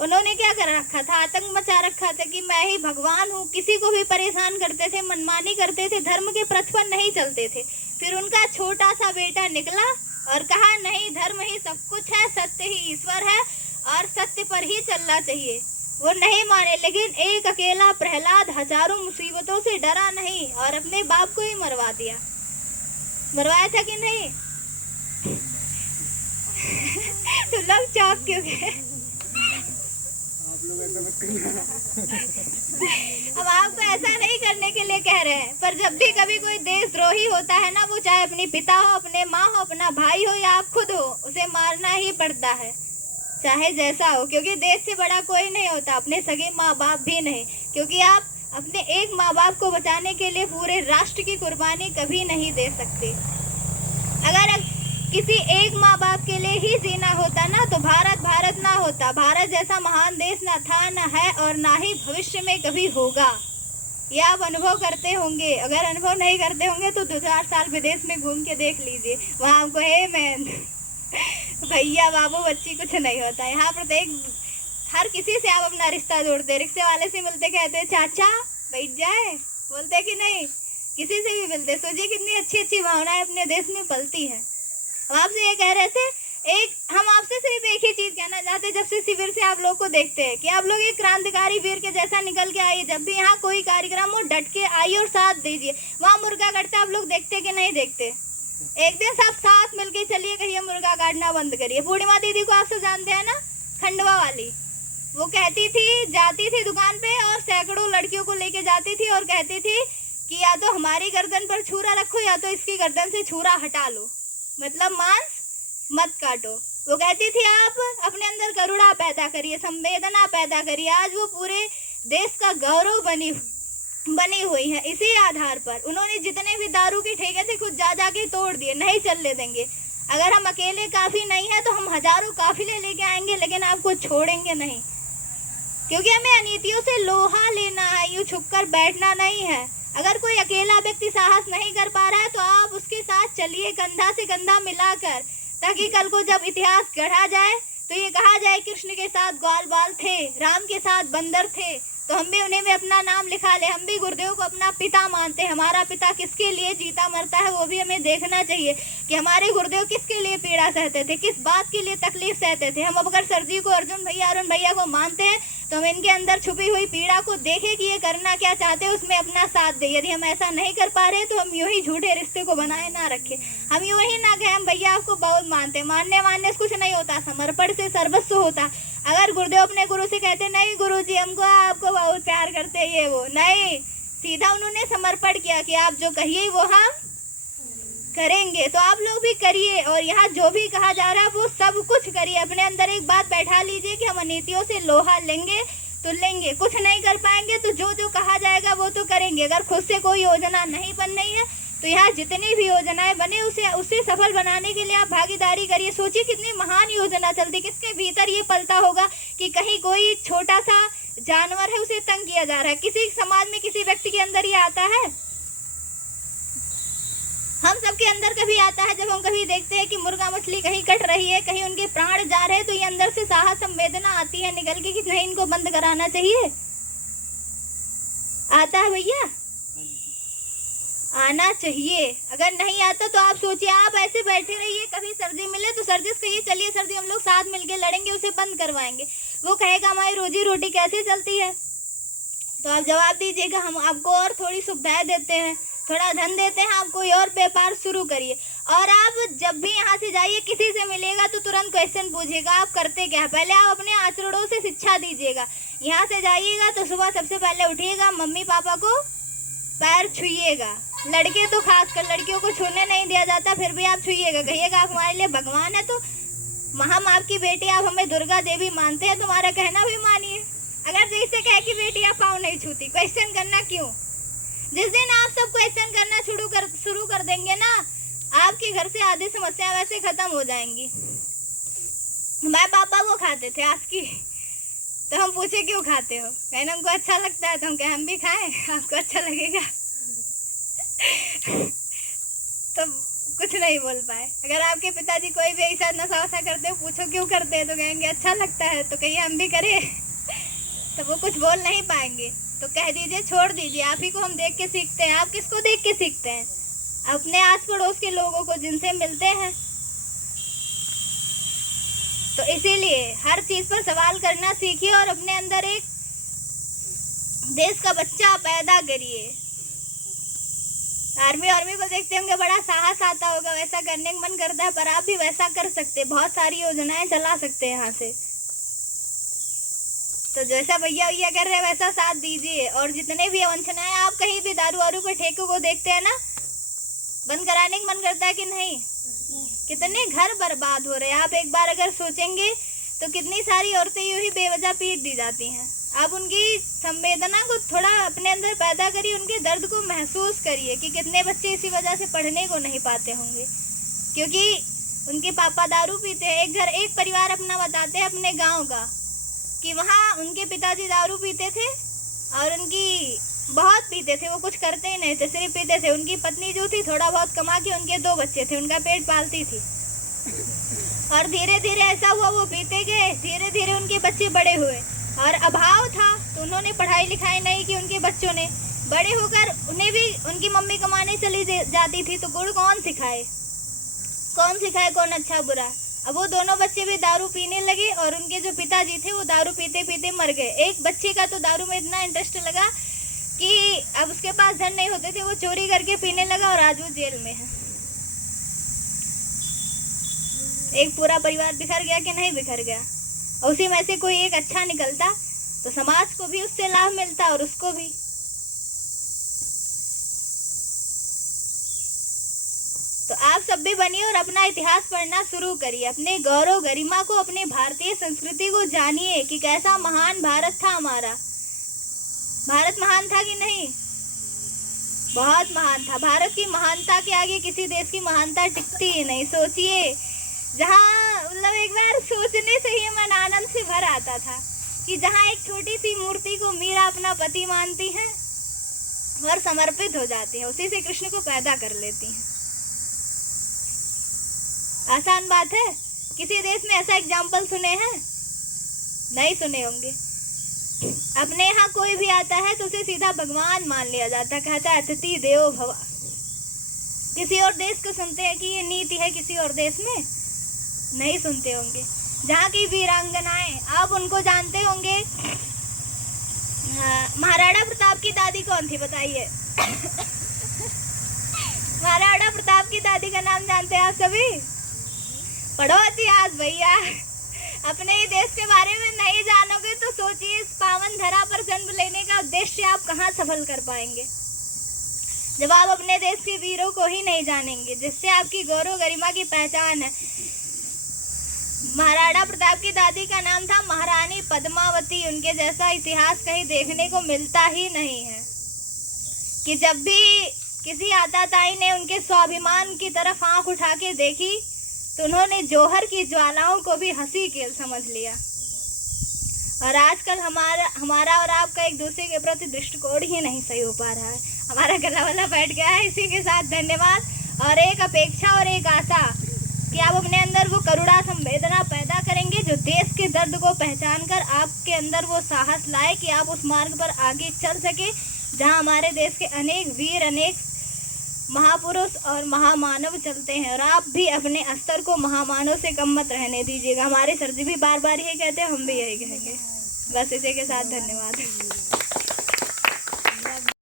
उन्होंने क्या कर रखा था? आतंक मचा रखा था कि मैं ही भगवान हूँ, किसी को भी परेशान करते थे, मनमानी करते थे, धर्म के पथ पर नहीं चलते थे। फिर उनका छोटा सा बेटा निकला और कहा नहीं, धर्म ही सब कुछ है, सत्य ही ईश्वर है और सत्य पर ही चलना चाहिए। वो नहीं माने, लेकिन एक अकेला प्रहलाद हजारों मुसीबतों से डरा नहीं और अपने बाप को ही मरवा दिया। मरवाया था कि नहीं? तो लोग चौंक क्यों गए? अब आपको ऐसा नहीं करने के लिए कह रहे हैं, पर जब भी कभी कोई देशद्रोही होता है ना, वो चाहे अपनी पिता हो, अपने माँ हो, अपना भाई हो या आप खुद हो, उसे मारना ही पड़ता है, चाहे जैसा हो। क्योंकि देश से बड़ा कोई नहीं होता, अपने सगे माँ बाप भी नहीं। क्योंकि आप अपने एक माँ बाप को बचाने के लिए पूरे राष्ट्र की कुर्बानी कभी नहीं दे सकते। अगर किसी एक माँ बाप के लिए ही जीना होता ना, तो भारत भारत ना होता। भारत जैसा महान देश ना था, ना है और ना ही भविष्य में कभी होगा। ये आप अनुभव करते होंगे। अगर अनुभव नहीं करते होंगे तो 2-4 साल विदेश में घूम के देख लीजिए, वहाँ आपको हे मैन भैया बाबू बच्ची कुछ नहीं होता। यहाँ प्रत्येक हर किसी से आप अपना रिश्ता जोड़ते। रिक्शे वाले से मिलते कहते चाचा बैठ जाए, बोलते कि नहीं? किसी से भी मिलते। सोचिए कितनी अच्छी अच्छी भावनाएं अपने देश में पलती है। हम आपसे ये कह रहे थे, हम आपसे सिर्फ एक ही चीज कहना चाहते, जब से शिविर से आप लोग को देखते हैं कि आप लोग एक क्रांतिकारी वीर के जैसा निकल के आइए। जब भी यहाँ कोई कार्यक्रम हो, डट के आइए और साथ दीजिए। वहाँ मुर्गा कटते आप लोग देखते कि नहीं देखते? एक दिन सब साथ मिलके चलिए, कहिए मुर्गा काटना बंद करिए। पूर्णिमा दीदी को आप सब जानते हैं ना, खंडवा वाली। वो कहती थी, जाती थी दुकान पे और सैकड़ों लड़कियों को लेके जाती थी और कहती थी कि या तो हमारी गर्दन पर छुरा रखो या तो इसकी गर्दन से छुरा हटा लो, मतलब मांस मत काटो। वो कहती थी आप अपने अंदर करुणा पैदा करिए, संवेदना पैदा करिए। आज वो पूरे देश का गौरव बनी हुई है। इसी आधार पर उन्होंने जितने भी दारू के ठेके थे खुद जा के तोड़ दिए। नहीं चलने देंगे। अगर हम अकेले काफी नहीं है तो हम हजारों काफिले लेके आएंगे, लेकिन आपको छोड़ेंगे नहीं। क्योंकि हमें अनीतियों से लोहा लेना है, यूं छुपकर बैठना नहीं है। अगर कोई अकेला व्यक्ति साहस नहीं कर पा रहा है तो आप उसके साथ चलिए, कंधा से कंधा मिलाकर, ताकि कल को जब इतिहास गढ़ा जाए तो ये कहा जाए कृष्ण के साथ ग्वाल बाल थे, राम के साथ बंदर थे, तो हम भी उन्हें में अपना नाम लिखा ले। हम भी गुरुदेव को अपना पिता मानते हैं। हमारा पिता किसके लिए जीता मरता है वो भी हमें देखना चाहिए कि हमारे गुरुदेव किसके लिए पीड़ा सहते थे, किस बात के लिए तकलीफ सहते थे। हम अब अगर सर जी को, अर्जुन भैया, अरुण भैया को मानते हैं तो हम इनके अंदर छुपी हुई पीड़ा को देखें कि ये करना क्या चाहते हैं, उसमें अपना साथ दे। यदि हम ऐसा नहीं कर पा रहे तो हम यूं ही झूठे रिश्ते को बनाए ना रखें। हम यूं ही ना कहें हम भैया आपको बहुत मानते हैं। मानने से कुछ नहीं होता, समर्पण से सर्वस्व होता। अगर गुरुदेव अपने गुरु से कहते नहीं गुरुजी हमको आपको बहुत प्यार करते, ये वो नहीं, सीधा उन्होंने समर्पण किया कि आप जो कहिए वो हम करेंगे। तो आप लोग भी करिए और यहाँ जो भी कहा जा रहा है वो सब कुछ करिए। अपने अंदर एक बात बैठा लीजिए कि हम अनीतियों से लोहा लेंगे तो लेंगे, कुछ नहीं कर पाएंगे तो जो कहा जाएगा वो तो करेंगे। अगर खुद से कोई योजना नहीं बन रही है तो यहाँ जितनी भी योजनाएं बने उसे सफल बनाने के लिए आप भागीदारी करिए। सोचिए कितनी महान योजना चलती, किसके भीतर ये पलता होगा कि कहीं कोई छोटा सा जानवर है उसे तंग किया जा रहा है। किसी समाज में किसी व्यक्ति के अंदर ये आता है, हम सबके अंदर कभी आता है जब हम कभी देखते हैं कि मुर्गा मछली कहीं कट रही है, कहीं उनके प्राण जा रहे हैं, तो ये अंदर से साहस संवेदना आती है निकल के कि नहीं इनको बंद कराना चाहिए। आता है भैया? आना चाहिए। अगर नहीं आता तो आप सोचिए, आप ऐसे बैठे रहिए, कभी सर्दी मिले तो सर्दी से कहिए चलिए सर्दी हम लोग साथ मिलके लड़ेंगे, उसे बंद करवाएंगे। वो कहेगा हमारी रोजी रोटी कैसे चलती है, तो आप जवाब दीजिएगा हम आपको और थोड़ी सुविधाएं देते हैं, थोड़ा धन देते हैं, आप कोई और व्यापार शुरू करिए। और आप जब भी यहाँ से जाइए किसी से मिलेगा तो तुरंत क्वेश्चन पूछिएगा आप करते क्या है। पहले आप अपने आचरणों से शिक्षा दीजिएगा। यहाँ से जाइएगा तो सुबह सबसे पहले उठिएगा, मम्मी पापा को पैर छुइएगा। लड़के तो खासकर लड़कियों को छूने नहीं दिया जाता, फिर भी आप छुइएगा, कहिएगा आप हमारे लिए भगवान है। तो हम आपकी बेटी, आप हमें दुर्गा देवी मानते हैं, तुम्हारा कहना भी मानिए। अगर जैसे कहे कि बेटी आप पाँव नहीं छूती, क्वेश्चन करना क्यों? जिस दिन आप सब क्वेश्चन करना शुरू कर देंगे ना, आपके घर से आधी समस्या वैसे खत्म हो जाएंगी। हमारे पापा वो खाते थे आज की, तो हम पूछे क्यों खाते हो, कहना हमको अच्छा लगता है। तो हम कहे हम भी खाएं, आपको अच्छा लगेगा? तो कुछ नहीं बोल पाए। अगर आपके पिताजी कोई भी ऐसा नशा वशा करते हो, पूछो क्यों करते हैं, तो कहेंगे अच्छा लगता है, तो कहिए हम भी करें। तो वो कुछ बोल नहीं पाएंगे। तो कह दीजिए छोड़ दीजिए, आप ही को हम देख के सीखते हैं। आप किसको देख के सीखते हैं? अपने आस पड़ोस के लोगों को जिनसे मिलते हैं। तो इसीलिए हर चीज पर सवाल करना सीखिए और अपने अंदर एक देश का बच्चा पैदा करिए। आर्मी को देखते होंगे, बड़ा साहस आता होगा, वैसा करने का मन करता है, पर आप भी वैसा कर सकते, बहुत सारी योजनाएं चला सकते हैं यहाँ से। तो जैसा भैया कर रहे हैं वैसा साथ दीजिए। और जितने भी वंचनाएं, आप कहीं भी दारू वारू के ठेकों को देखते हैं ना, बंद कराने का मन करता है कि नहीं? कितने घर बर्बाद हो रहे हैं। आप एक बार अगर सोचेंगे तो कितनी सारी औरतें यूं ही बेवजह पीट दी जाती हैं। आप उनकी संवेदना को थोड़ा अपने अंदर पैदा करिए, उनके दर्द को महसूस करिए कि कितने बच्चे इसी वजह से पढ़ने को नहीं पाते होंगे, क्योंकि उनके पापा दारू पीते हैं। एक परिवार अपना बताते हैं अपने गांव का, कि वहाँ उनके पिताजी दारू पीते थे और उनकी बहुत पीते थे, वो कुछ करते ही नहीं थे, सिर्फ पीते थे। उनकी पत्नी जो थी थोड़ा बहुत कमा के उनके 2 बच्चे थे, उनका पेट पालती थी। और धीरे धीरे ऐसा हुआ, वो पीते गए, धीरे धीरे उनके बच्चे बड़े हुए और अभाव था, तो उन्होंने पढ़ाई लिखाई नहीं की। उनके बच्चों ने बड़े होकर, उन्हें भी उनकी मम्मी कमाने चली जाती थी, तो गुड़ कौन सिखाए कौन अच्छा बुरा। अब वो दोनों बच्चे भी दारू पीने लगे और उनके जो पिताजी थे वो दारू पीते पीते मर गए। एक बच्चे का तो दारू में इतना इंटरेस्ट लगा कि अब उसके पास धन नहीं होते थे, वो चोरी करके पीने लगा और आज वो जेल में है। एक पूरा परिवार बिखर गया कि नहीं बिखर गया? और उसी में से कोई एक अच्छा निकलता तो समाज को भी उससे लाभ मिलता और उसको भी। तो आप सब भी बनिए और अपना इतिहास पढ़ना शुरू करिए। अपने गौरव गरिमा को, अपने भारतीय संस्कृति को जानिए कि कैसा महान भारत था हमारा। भारत महान था कि नहीं? बहुत महान था। भारत की महानता के आगे किसी देश की महानता टिकती ही नहीं। सोचिए, जहाँ मतलब एक बार सोचने से ही मन आनंद से भर आता था कि जहाँ एक छोटी सी मूर्ति को मीरा अपना पति मानती हैं और समर्पित हो जाती हैं, उसी से कृष्ण को पैदा कर लेती हैं। आसान बात है? किसी देश में ऐसा एग्जाम्पल सुने हैं? नहीं सुने होंगे। अपने यहाँ कोई भी आता है तो उसे सीधा भगवान मान लिया जाता है, कहता है अतिथि देवो भव। किसी और देश को सुनते हैं कि ये नीति है किसी और देश में? नहीं सुनते होंगे। जहाँ की वीरांगनाएं, आप उनको जानते होंगे। महाराणा प्रताप की दादी कौन थी बताइए? महाराणा प्रताप की दादी का नाम जानते हैं आप सभी? पढ़ो इतिहास भैया। अपने ही देश के बारे में नहीं जानोगे तो सोचिए, इस पावन धरा पर जन्म लेने का उद्देश्य आप कहाँ सफल कर पाएंगे, जब आप अपने देश के वीरों को ही नहीं जानेंगे, जिससे आपकी गौरव गरिमा की पहचान है। महाराणा प्रताप की दादी का नाम था महारानी पद्मावती। उनके जैसा इतिहास कहीं देखने को मिलता ही नहीं है, कि जब भी किसी आताताई ने उनके स्वाभिमान की तरफ आंख उठा के देखी तो उन्होंने जौहर की ज्वालाओं को भी हंसी खेल समझ लिया। और आजकल हमारा और आपका एक दूसरे के प्रति दृष्टिकोण ही नहीं सही हो पा रहा है। हमारा गला वाला बैठ गया है। इसी के साथ धन्यवाद और एक अपेक्षा और एक आशा कि आप अपने अंदर वो करुणा संवेदना पैदा करेंगे, जो देश के दर्द को पहचान कर आपके अंदर वो साहस लाए कि आप उस मार्ग पर आगे चल सके, जहाँ हमारे देश के अनेक वीर, अनेक महापुरुष और महामानव चलते हैं। और आप भी अपने स्तर को महामानव से कम मत रहने दीजिएगा। हमारे सर जी भी बार बार यही कहते हैं, हम भी यही कहेंगे। बस इसी के साथ धन्यवाद।